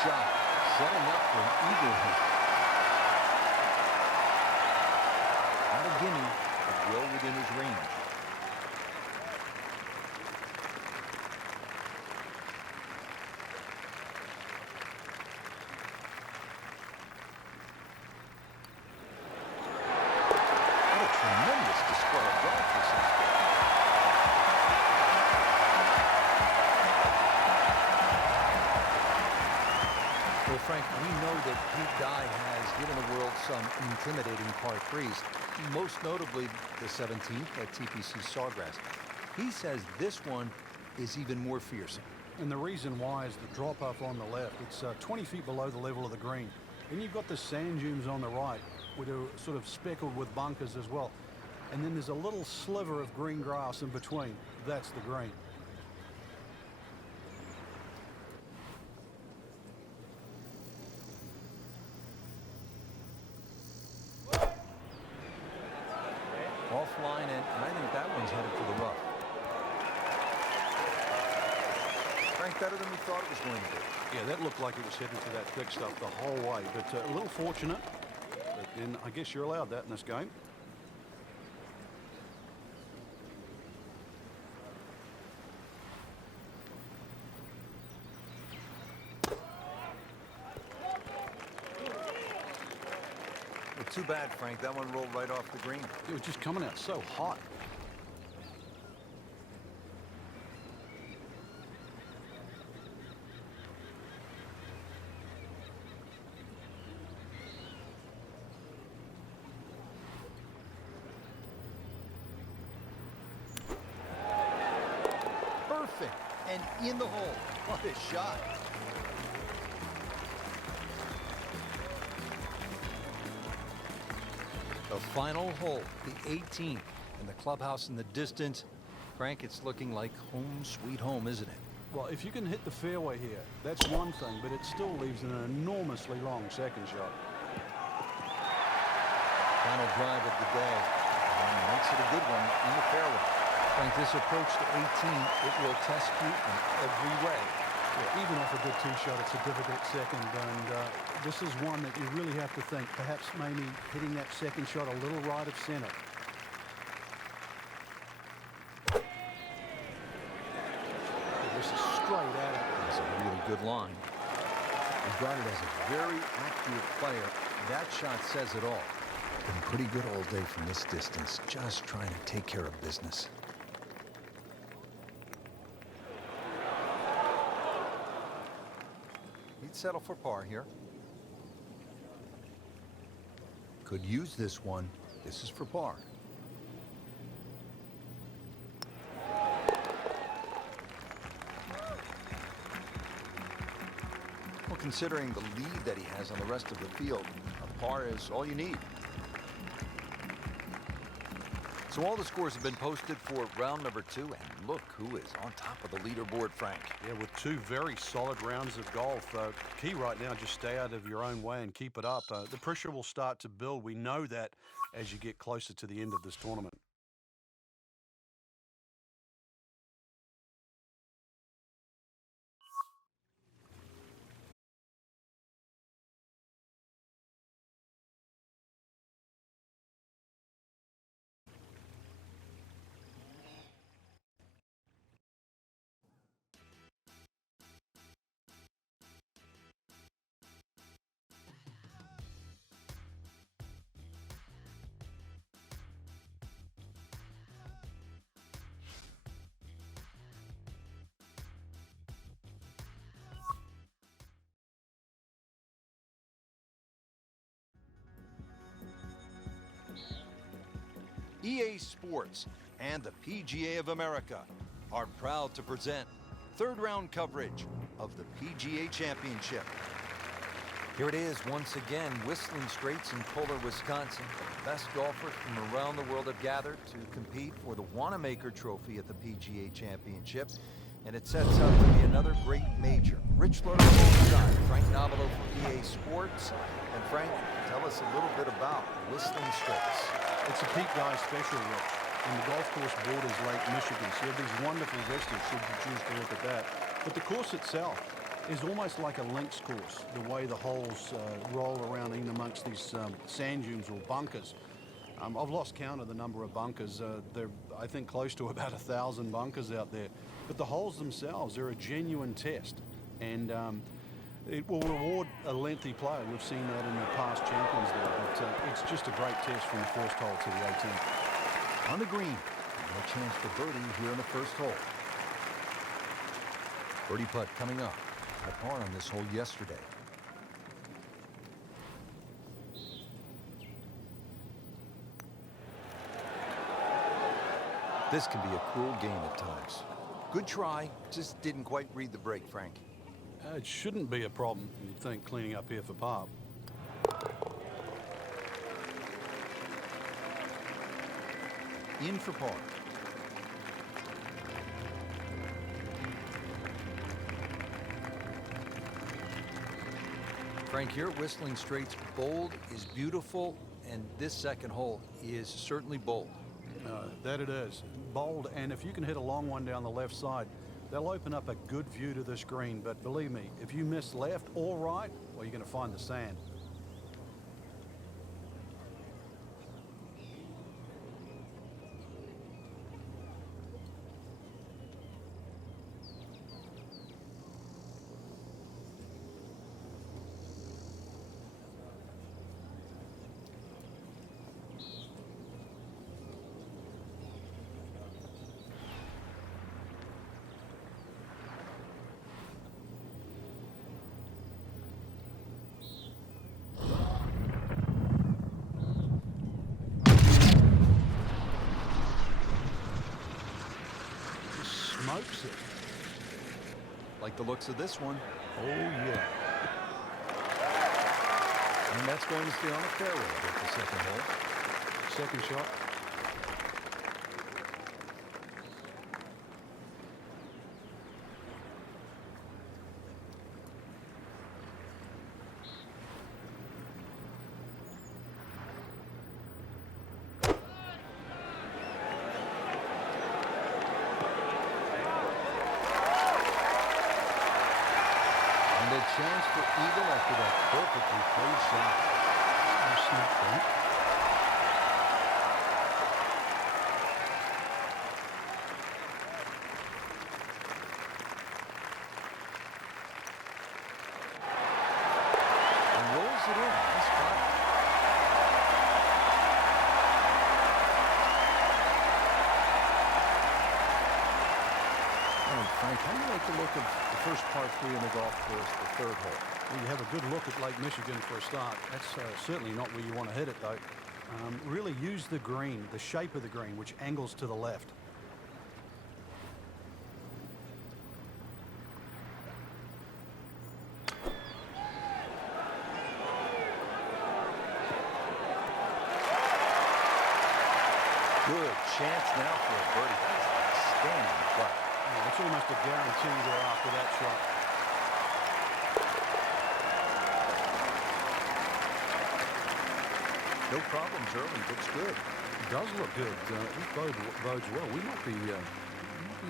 Shot, setting up for an eagle here. Not a gimme, but will has given the world some intimidating par threes, most notably the 17th at TPC Sawgrass. He says this one is even more fearsome. And the reason why is the drop-off on the left. It's 20 feet below the level of the green. Then you've got the sand dunes on the right, which are sort of speckled with bunkers as well. And then there's a little sliver of green grass in between. That's the green. Offline, and I think that one's headed for the rough. Frank, better than we thought it was going to be. Yeah, that looked like it was heading for that thick stuff the whole way, but a little fortunate. But then I guess you're allowed that in this game. Well, too bad, Frank. That one rolled right off the green. It was just coming out so hot. Perfect. And in the hole. What a shot. The final hole, the 18th, and the clubhouse in the distance. Frank, it's looking like home sweet home, isn't it? Well, if you can hit the fairway here, that's one thing, but it still leaves an enormously long second shot. Final drive of the day. And makes it a good one in the fairway. Frank, this approach to 18, it will test you in every way. Yeah, even off a good tee shot, it's a difficult second, and this is one that you really have to think, perhaps maybe hitting that second shot a little right of center. This is straight at it. That's a really good line. Regarded as a very accurate player, that shot says it all. Been pretty good all day from this distance, just trying to take care of business. He'd settle for par here. Could use this one. This is for par. Well, considering the lead that he has on the rest of the field, a par is all you need. So all the scores have been posted for round number 2, and look who is on top of the leaderboard, Frank. Yeah, with two very solid rounds of golf. Key right now, just stay out of your own way and keep it up. The pressure will start to build. We know that as you get closer to the end of this tournament. EA Sports and the PGA of America are proud to present third round coverage of the PGA Championship. Here it is once again, Whistling Straits in Kohler, Wisconsin. The best golfers from around the world have gathered to compete for the Wanamaker Trophy at the PGA Championship. And it sets up to be another great major. Rich Loder alongside Frank Nobilo for EA Sports. And Frank, tell us a little bit about Whistling Straits. It's a peak guy special, Rich. And the golf course borders Lake Michigan, so you have these wonderful vistas should you choose to look at that. But the course itself is almost like a links course, the way the holes roll around in amongst these sand dunes or bunkers. I've lost count of the number of bunkers. They're, I think, close to about 1,000 bunkers out there. But the holes themselves, they're a genuine test. And it will reward a lengthy play. We've seen that in the past champions there. But it's just a great test from the first hole to the 18th. On the green, no chance for birdie here in the first hole. Birdie putt coming up. A par on this hole yesterday. This can be a cruel game at times. Good try, just didn't quite read the break, Frank. It shouldn't be a problem, you'd think, cleaning up here for par. In for par. Frank, here at Whistling Straits, bold is beautiful, and this second hole is certainly bold. That it is. Bold, and if you can hit a long one down the left side, they'll open up a good view to this green. But believe me, if you miss left or right, well, you're going to find the sand. Smokes it. Like the looks of this one. Oh, yeah. And that's going to stay on the fairway with the second hole. Second shot. Chance for eagle after that perfectly played shot. Snap that. And rolls it in. Nice spot. All right, Frank, how do you like the look of the first par 3 in the golf course, the third hole? Well, you have a good look at Lake Michigan for a start. That's certainly not where you want to hit it, though. Really use the green, the shape of the green, which angles to the left. Good chance now for a birdie. That is an outstanding play. Yeah, it's almost a guarantee there after that shot. No problems early. Looks good. It does look good. This bodes well. We might be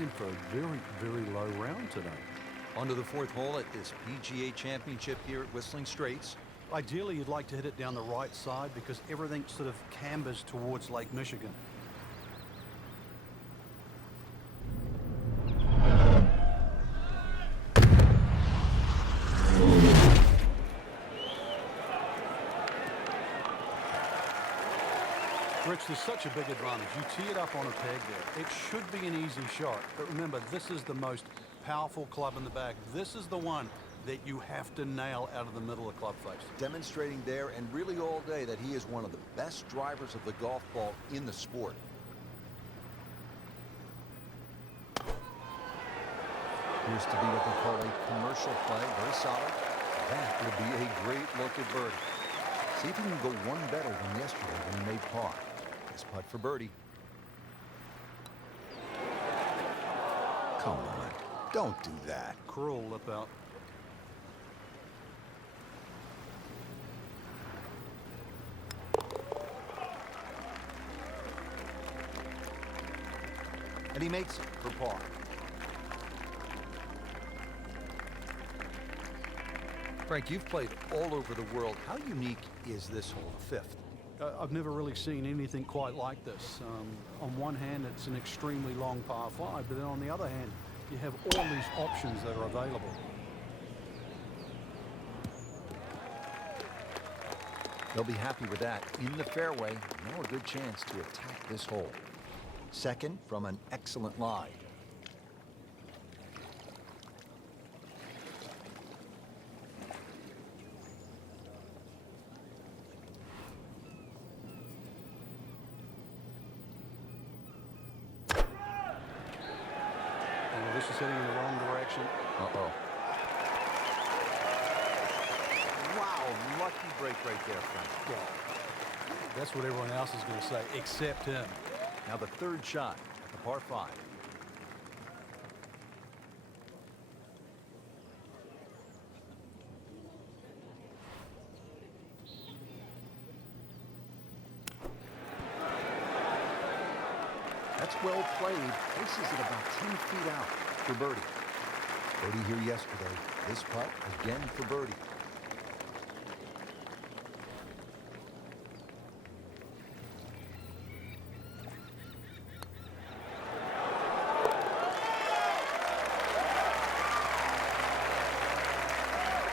in for a very, very low round today. On to the fourth hole at this PGA Championship here at Whistling Straits. Ideally, you'd like to hit it down the right side because everything sort of cambers towards Lake Michigan. Rich, there's such a big advantage. You tee it up on a peg there. It should be an easy shot. But remember, this is the most powerful club in the bag. This is the one that you have to nail out of the middle of club face. Demonstrating there and really all day that he is one of the best drivers of the golf ball in the sport. Appears to be what they call a commercial play. Very solid. That would be a great look at birdie. See if he can go one better than yesterday when he made par. Nice putt for birdie. Come on. Don't do that. Cruel lip out. And he makes it for par. Frank, you've played all over the world. How unique is this hole, the fifth? I've never really seen anything quite like this. On one hand, it's an extremely long par 5, but then on the other hand, you have all these options that are available. They'll be happy with that. In the fairway, now a good chance to attack this hole. Second from an excellent lie. is heading in the wrong direction. Uh-oh. Wow, lucky break right there, Frank. Well, that's what everyone else is going to say, except him. Now the third shot at the par 5. That's well played. Places it about 10 feet out for birdie. Birdie here yesterday. This putt again for birdie.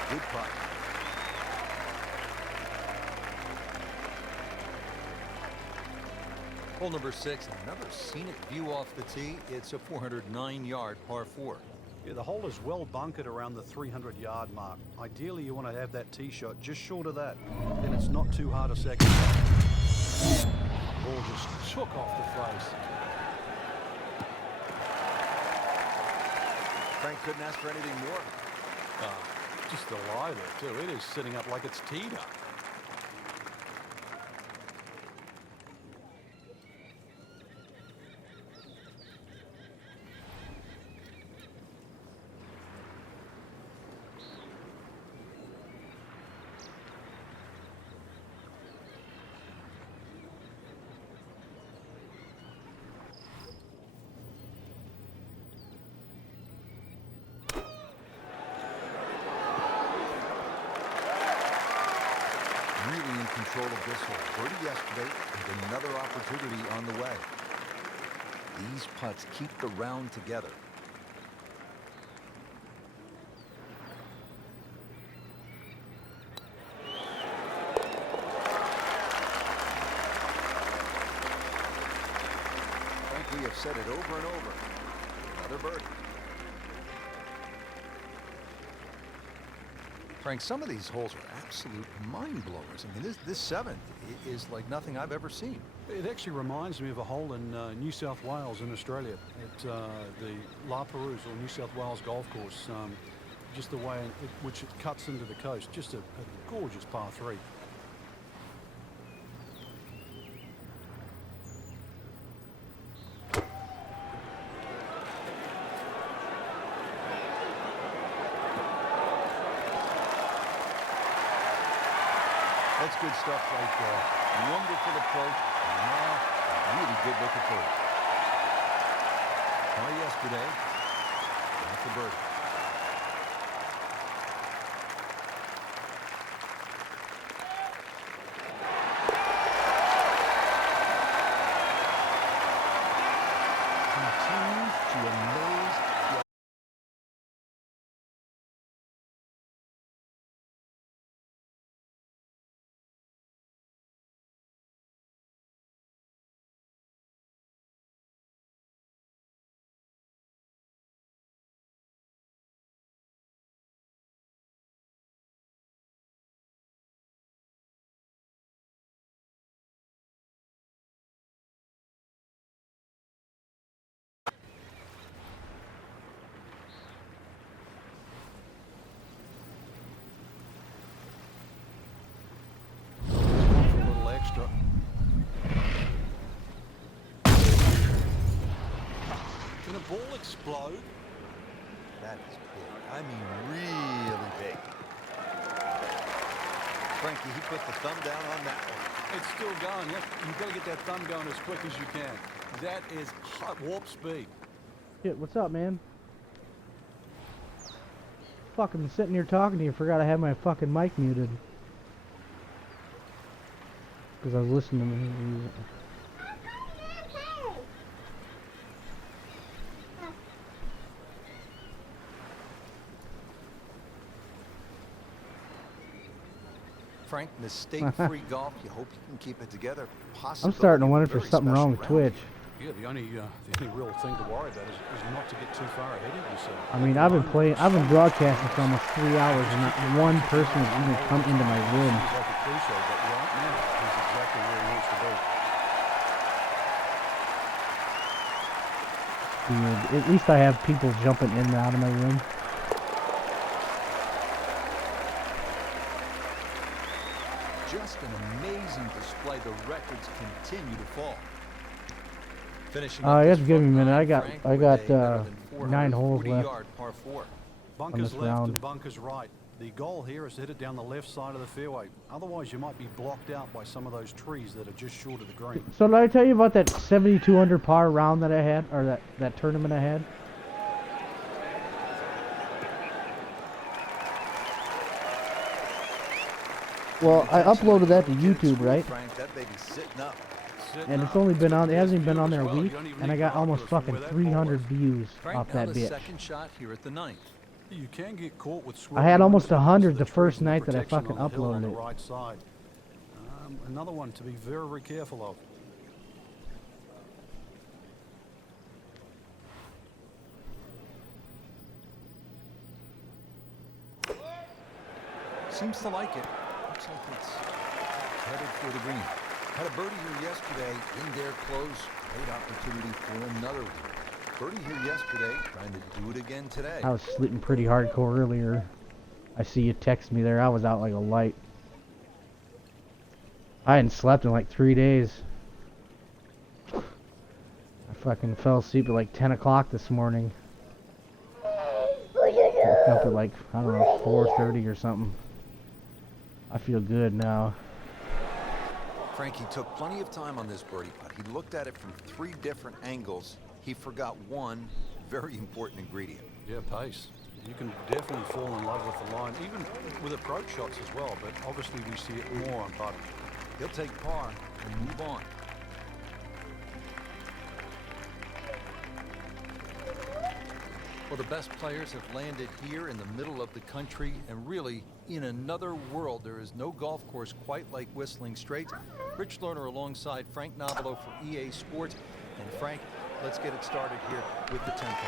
Good putt. Hole number 6, another scenic view off the tee. It's a 409-yard par 4. Yeah, the hole is well bunkered around the 300-yard mark. Ideally, you want to have that tee shot just short of that. Then it's not too hard a second shot. Ball just took off the face. Frank couldn't ask for anything more. Just the lie there, too. It is sitting up like it's teed up. Really in control of this hole. Birdie yesterday and another opportunity on the way. These putts keep the round together. Frank, we have said it over and over. Another birdie. Frank, some of these holes are absolute mind blowers. I mean, this 7th is like nothing I've ever seen. It actually reminds me of a hole in New South Wales in Australia at the La Perouse or New South Wales golf course. Just the way in which it cuts into the coast. Just a gorgeous par 3. That's good stuff right there. Wonderful approach. And now, a really good look at third. Par yesterday. Not the birdie. Continues to amaze. Extra. Can a ball explode? That is big. I mean, really big. Frankie, he put the thumb down on that one. It's still going. You've got to get that thumb going as quick as you can. That is hot warp speed. Shit, what's up, man? Fuck, I'm sitting here talking to you. Forgot I had my fucking mic muted. Because I was listening to him. Frank, mistake-free golf. You hope you can keep it together. I'm starting to wonder if Very there's something wrong with special round. Twitch. Yeah, the only real thing to worry about is not to get too far ahead of yourself. I mean, I've been broadcasting for almost 3 hours and not one person has even come into my room. Seems like a cliche, but right now he's exactly where he wants to be. Dude, at least I have people jumping in and out of my room. Just an amazing display. The records continue to fall. Finishing up You this have to give me a front minute. nine, I got Frank, I with got a better than 9 holes left. 440-yard par 4. Bunkers this left round. and bunkers right. The goal here is to hit it down the left side of the fairway. Otherwise, you might be blocked out by some of those trees that are just short of the green. So did I tell you about that 72 under par round that I had, or that tournament I had? Well, I uploaded that to YouTube, right? Frank, that baby's sitting up. And it's only been on, it hasn't been on there a week, and I got almost fucking 300 views Frank, off now that the bitch. second shot here at the 9th. You can get caught with I had almost swirling 100 winds the with first trees and night that I protection fucking on the hill on uploaded the it. right side. Another one to be very, very careful of. Seems to like it. Looks like it's headed for the green. Had a birdie here yesterday in their close. Great opportunity for another one. Birdie here yesterday, trying to do it again today. I was sleeping pretty hardcore earlier. I see you text me there. I was out like a light. I hadn't slept in like 3 days. I fucking fell asleep at like 10 o'clock this morning. Woke up at like, I don't know, 4:30 or something. I feel good now. Frankie took plenty of time on this birdie putt. He looked at it from 3 different angles. He forgot one very important ingredient. Yeah, pace. You can definitely fall in love with the line, even with approach shots as well, but obviously we see it more on putt. He'll take par and move on. Well, the best players have landed here in the middle of the country and really in another world. There is no golf course quite like Whistling Straits. Rich Lerner alongside Frank Nobilo for EA Sports. And Frank, let's get it started here with the tempo.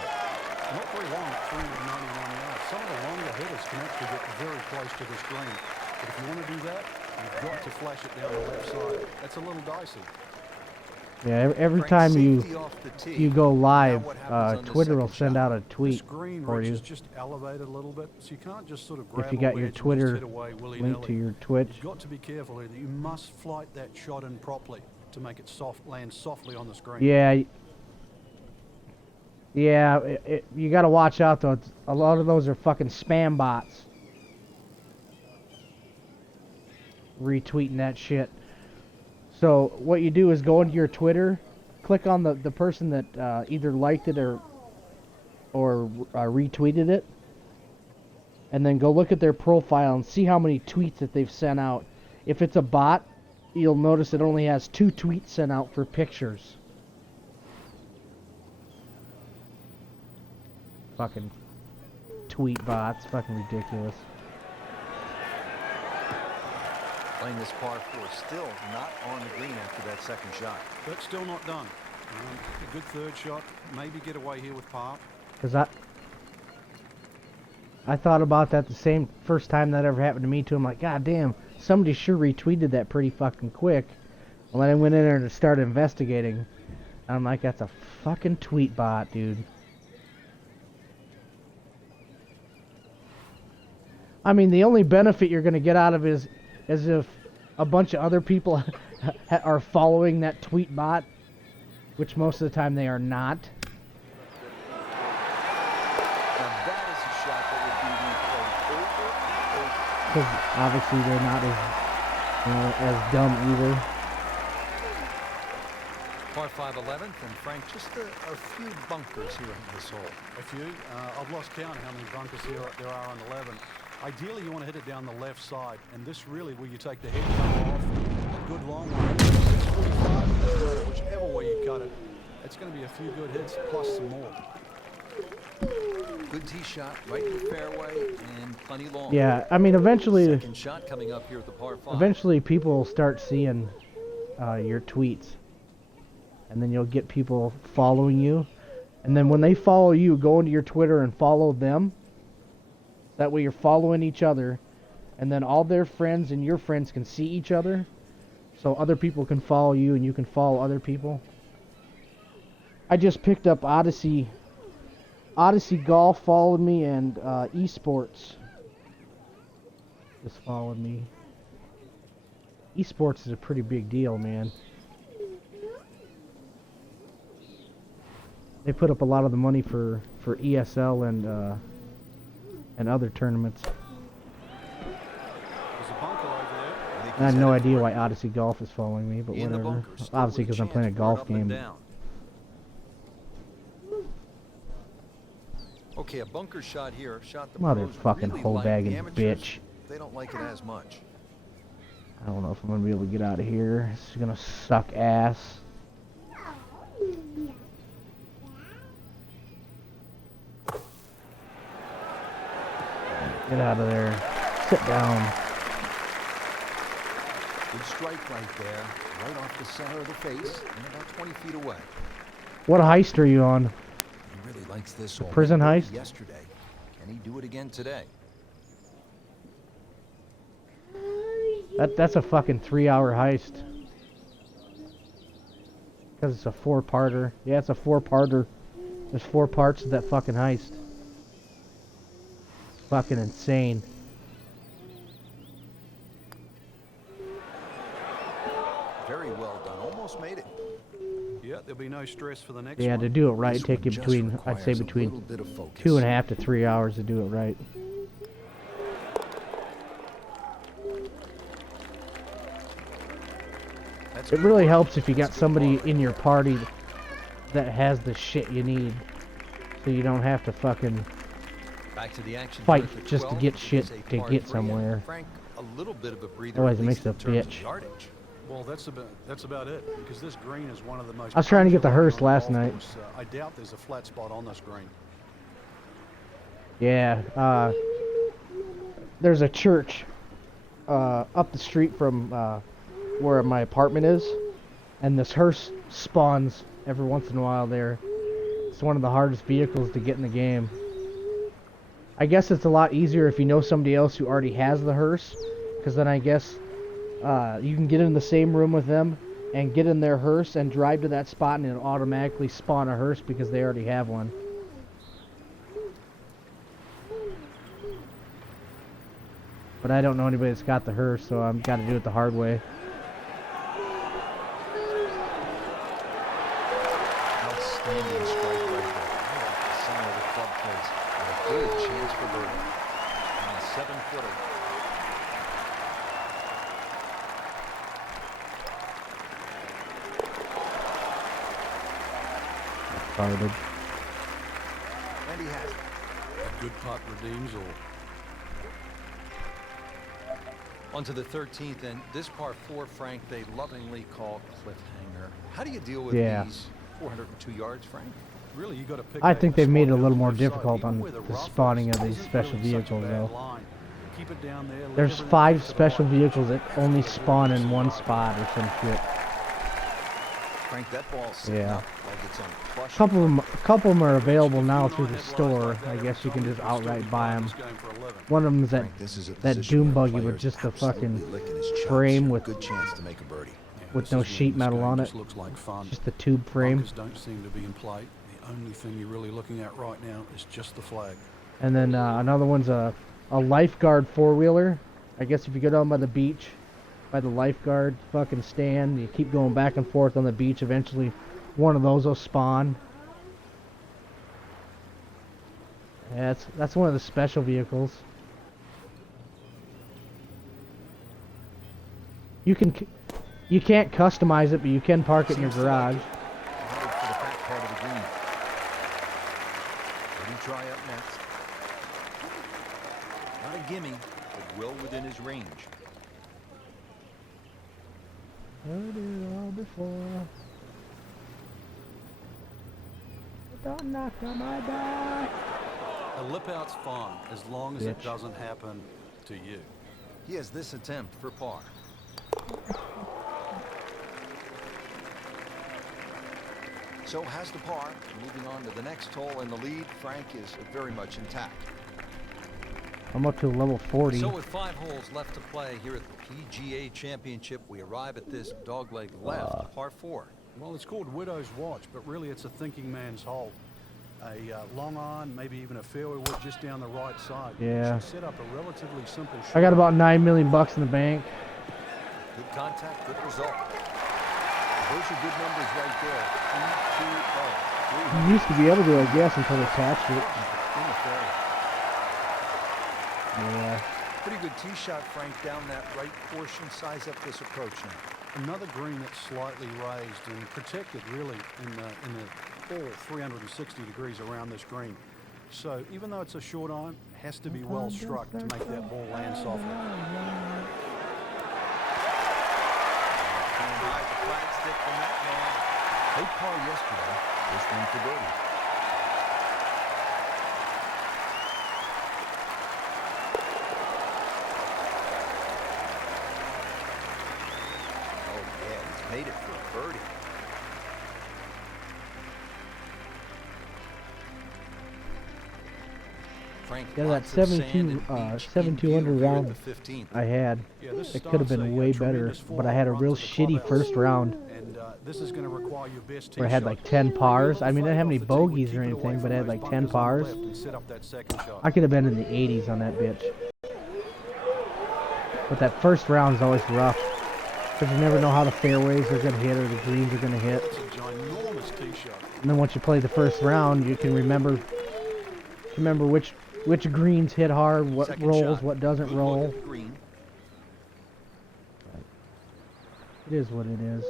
Not very long at 391 yards. Some of the longer hitters can actually get very close to this green. But if you want to do that, you've got to flash it down the left side. That's a little dicey. Yeah, every Frank, time safety off the tee. you go live, Now what happens on the Twitter will second send shot? out a tweet This green for ridge you. is just elevated a little bit, so you can't just sort of grab If you a got wedge your and just Twitter hit away link willy-nilly. to your Twitch. You've got to be careful here that you must flight that shot in properly to make it land softly on the screen. Yeah. Yeah, you got to watch out though. A lot of those are fucking spam bots. Retweeting that shit. So what you do is go into your Twitter, click on the person that either liked it or retweeted it, and then go look at their profile and see how many tweets that they've sent out. If it's a bot, you'll notice it only has 2 tweets sent out for pictures. Fucking tweet bots, fucking ridiculous. Playing this par 4, still not on the green after that second shot. But still not done. A good third shot. Maybe get away here with par. Cause I thought about that the same first time that ever happened to me too. I'm like, God damn, somebody sure retweeted that pretty fucking quick. Well, then I went in there and started investigating. I'm like, that's a fucking tweet bot, dude. I mean, the only benefit you're gonna get out of it is as if a bunch of other people are following that tweet bot, which most of the time they are not. Now that is a shot that would be replayed over and over. Because obviously they're not as dumb either. Par 5 11th, and Frank, just a few bunkers here on this hole. A few. I've lost count how many bunkers there are on 11. Ideally, you want to hit it down the left side, and this really where you take the head cover off. A good long one. 645, whichever way you cut it, it's going to be a few good hits plus some more. Good tee shot, right in the fairway, and plenty long. Yeah, I mean, eventually Second shot coming up here at the par 5. Eventually, people will start seeing your tweets, and then you'll get people following you. And then when they follow you, go into your Twitter and follow them. That way, you're following each other, and then all their friends and your friends can see each other, so other people can follow you, and you can follow other people. I just picked up Odyssey. Odyssey Golf followed me, and Esports just followed me. Esports is a pretty big deal, man. They put up a lot of the money for ESL and other tournaments. There's a bunker over there. I have no idea why Odyssey Golf is following me, but In the whatever. bunker, still Obviously, with because I'm chance playing a for golf up and game. down. Okay, a bunker shot here. Shot the pros Motherfucking really hole like. bagging The amateurs, bitch. they don't like it as much. I don't know if I'm gonna be able to get out of here. This is gonna suck ass. Get out of there. Sit down. Good strike right there, right off the center of the face, and about 20 feet away. What heist are you on? He really likes this hole. prison He did it heist? yesterday. Can he do it again today? That's a fucking 3-hour heist. Because it's a 4-parter. Yeah, it's a 4-parter. There's 4 parts to that fucking heist. It's fucking insane. Very well done. Almost made it. Yeah, there'll be no stress for the next Yeah, one. to do it right, This take you one just between, I'd say requires a between little bit of focus. 2.5 to 3 hours to do it right. That's It good really work. helps if you got That's good somebody ball. in your party that has the shit you need. So you don't have to fucking Back to the action fight here at the just to 12. get It shit is a to par get 3, somewhere. and Frank, a little bit of a breather. Otherwise at it makes least it a in terms of bitch. yardage. Well, that's about it, because this green is one of the most... I was trying to get the popular hearse on the last golf night. course. I doubt there's a flat spot on this green. Yeah, there's a church up the street from where my apartment is, and this hearse spawns every once in a while there. It's one of the hardest vehicles to get in the game. I guess it's a lot easier if you know somebody else who already has the hearse, because then I guess you can get in the same room with them and get in their hearse and drive to that spot, and it'll automatically spawn a hearse because they already have one. But I don't know anybody that's got the hearse, so I've got to do it the hard way. Outstanding strike right there. Right off the center of the club face. And a good chance for birdie. On a 7-footer. Started. And he has it. A good putt redeems all. On to the 13th, and this par 4, Frank, they lovingly call cliffhanger. How do you deal with Yeah. these 402 yards, Frank? Really, you got to pick I out think your they've made it a spot little down more the left side, difficult even on where the rough spawning is. of these Isn't special really such a vehicles, bad though. line. Keep it down there, let There's everything 5 go to the special right. vehicles that only spawn in one spot or some shit. Frank, that ball's sitting Yeah. up like it's on plush. A couple of them are available now through the store. I guess you can just outright buy them. One of them is that Frank, this is a that position doom where buggy with players just a absolutely fucking licking his chops. frame with Good chance to make a birdie. with no sheet metal on it. Looks like fun. Just the tube frame. Bunkers don't seem to be in play. The only thing you're really looking at right now is just the flag. And then another one's a lifeguard 4-wheeler. I guess if you go down by the beach, by the lifeguard fucking stand, you keep going back and forth on the beach, eventually one of those will spawn. Yeah, that's one of the special vehicles. You can't customize it, but you can park it in your Seems to like garage. it. Headed for the back part of the green. Ready try up next. Not a gimme, but well within his range. Heard it all before. Don't knock on my door. A lip out's fine as long as it Bitch. doesn't happen to you. He has this attempt for par. So has the par. Moving on to the next hole, and the lead, Frank, is very much intact. I'm up to level 40. So with 5 holes left to play here at the PGA Championship, we arrive at this dogleg left par 4. Well, it's called Widow's Watch, but really it's a thinking man's hole. A long iron, maybe even a fairway wood just down the right side. Yeah. You should set up a relatively simple shot. I got about $9 million in the bank. Good contact, good result. Those are good numbers right there. 3-2-0. You used to be able to, I guess, until they patched it. In the fairway. Yeah. Pretty good tee shot, Frank, down that right portion. Size up this approach now. Another green that's slightly raised and protected really in the all 360 degrees around this green. So even though it's a short iron, it has to be well struck to make that ball land softly. And high the flag stick from that man. Played par yesterday. This one for birdie. Oh yeah, he's made it for a birdie. Frank, Yeah, that lots of sand 72, and beach 72 in under view here at round the 15th. I had. Yeah, this It could have starts been a way better, tremendous but I had a forward real run to the shitty clubhouse. first round And this is going to require your best tee where I had shot. like 10 Maybe a pars. little I mean, I didn't have fade any off the tee would bogeys keep or it anything, away but I had from like those 10 bunkers on the pars. left and set up that second shot. I could have been in the 80s on that bitch. But that first round is always rough. Because you never know how the fairways are going to hit or the greens are going to hit. It's a ginormous tee shot. And then once you play the first round, you can remember which greens hit hard, what Second rolls, shot. what doesn't Good look roll. at the green. It is what it is.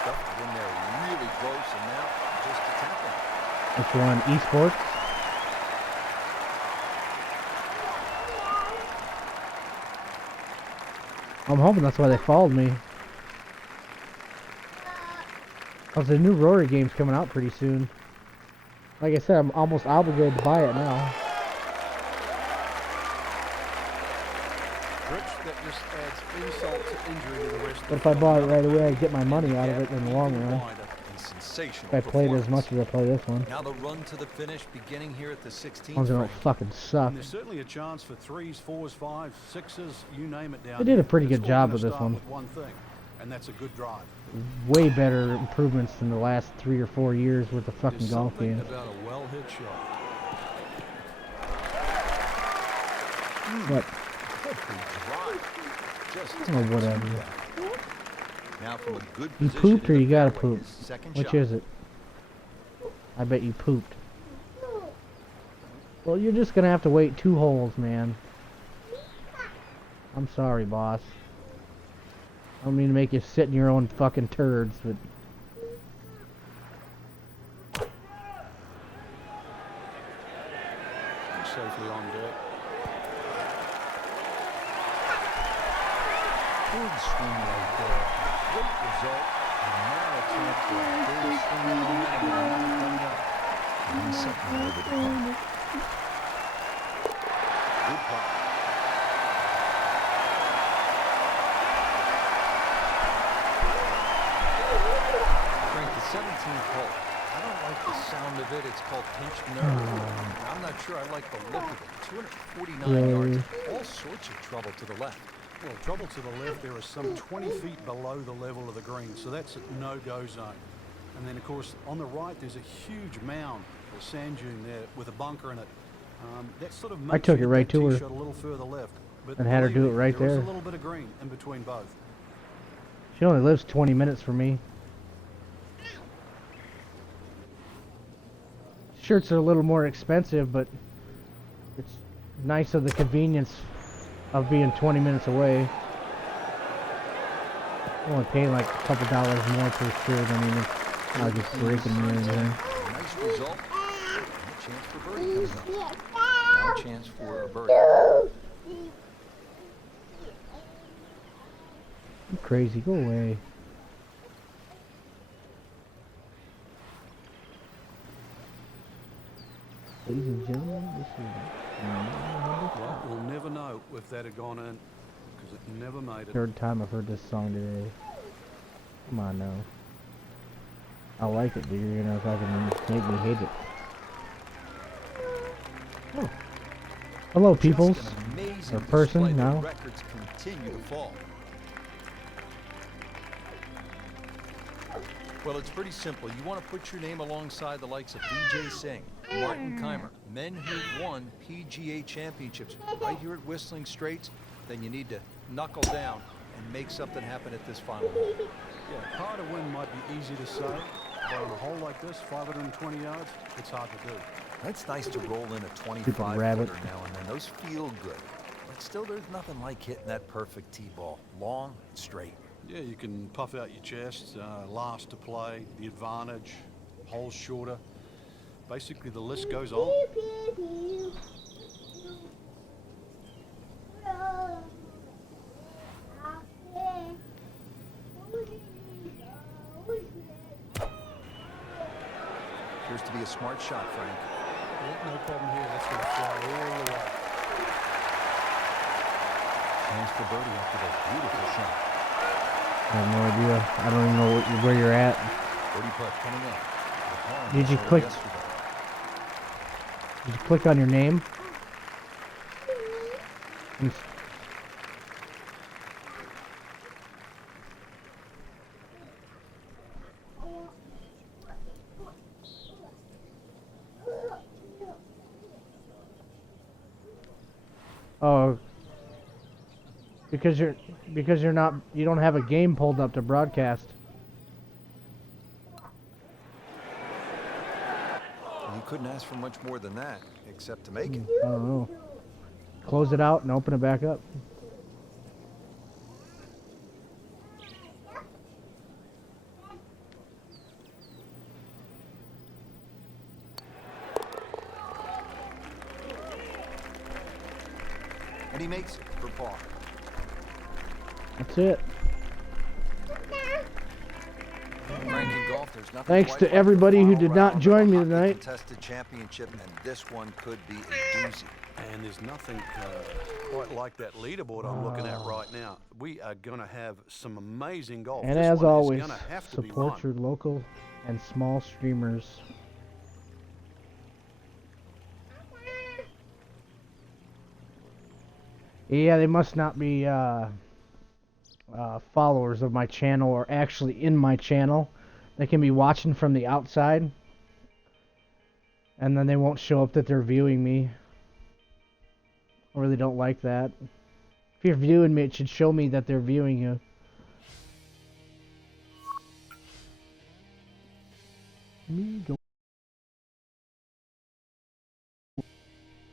Stuffed it in there really close, and now just a tap in. Which one? Esports? I'm hoping that's why they followed me. Cause the new Rory game's coming out pretty soon. Like I said, I'm almost obligated to buy it now. Rich, that just adds insult to injury to the rest of But if I bought it right away, I'd get my money out of it in the long run. And sensational If I played as much performance. as I play this one. Now the run to the finish beginning here at the 16th. Ones that don't Frank. fucking suck. And there's certainly a chance for 3s, 4s, 5s, 6s, you name it down They did a here. pretty It's good all job gonna with this start one. with one thing, and that's a good drive. Way better improvements than the last 3 or 4 years with the fucking There's golf something game. about a well-hit shot. But, Good drive. Just oh, whatever. now from a good You position pooped in or the you gotta fairway, poop? his second Which shot. is it? I bet you pooped. Well, you're just gonna have to wait 2 holes, man. I'm sorry, boss. I don't mean to make you sit in your own fucking turds, but Safely on deck. Big swing right there. Great result. And now a chance for a big swing on that and another coming up. And he's something over the pump. Good putt. Frank, the 17th hole. I don't like the sound of it. It's called pinched nerve. I'm not sure I like the look of it. 249 yards. All sorts of trouble to the left. Well, trouble to the left, there is some 20 feet below the level of the green, so that's a no-go zone. And then, of course, on the right, there's a huge mound, or sand dune there, with a bunker in it. That sort of makes took you it hit right that to tee her shot a little further left. But and had her believe do it me, right there is there. a little bit of green in between both. she only lives 20 minutes from me. Shirts are a little more expensive, but it's nice of the convenience of being 20 minutes away. I'm only paying like a couple dollars more per shirt. I mean, it's not just breaking me or anything. Nice result. And a chance for birdie coming up. Now a chance for a birdie. You crazy, go away. Ladies and gentlemen, this is Well, we'll never know if that had gone in, because it never made the it. third time I've heard this song today. Come on now. I like it, dude. You're gonna fucking make me hate it. Oh. Hello, peoples. Just an amazing Or person display. The now. records continue to fall. Well, it's pretty simple. You want to put your name alongside the likes of Vijay Singh, Martin Keimer, men who've won PGA championships right here at Whistling Straits, then you need to knuckle down and make something happen at this final hole. Yeah, par to win might be easy to say, but on a hole like this, 520 yards, it's hard to do. It's nice to roll in a Stupid 25-footer rabbit. now and then. Those feel good. But still, there's nothing like hitting that perfect tee ball. Long and straight. Yeah, you can puff out your chest, last to play, the advantage, holes shorter. Basically, the list goes on. Appears to be a smart shot, Frank. Yeah, no problem here. That's going to fly all the way. Chance for birdie after that beautiful shot. I have no idea. I don't even know where you're at. Birdie putt coming up. The Palm Did you hole click- yesterday. Did you click on your name? And Oh, because you're not, you don't have a game pulled up to broadcast. You couldn't ask for much more than that, except to make it. I don't know. Close it out and open it back up. And he makes it for par. That's it. Frank, in golf, there's nothing Thanks quite to like everybody the who final did not round join of a me hotly tonight. contested championship, and this one could be a doozy. And there's nothing quite like that leaderboard I'm looking at right now. We are going to have some amazing golf. And This as one is always, gonna have to be support won. your local and small streamers. Yeah, they must not be followers of my channel or actually in my channel. They can be watching from the outside, and then they won't show up that they're viewing me. I really don't like that. If you're viewing me, it should show me that they're viewing you. Me go.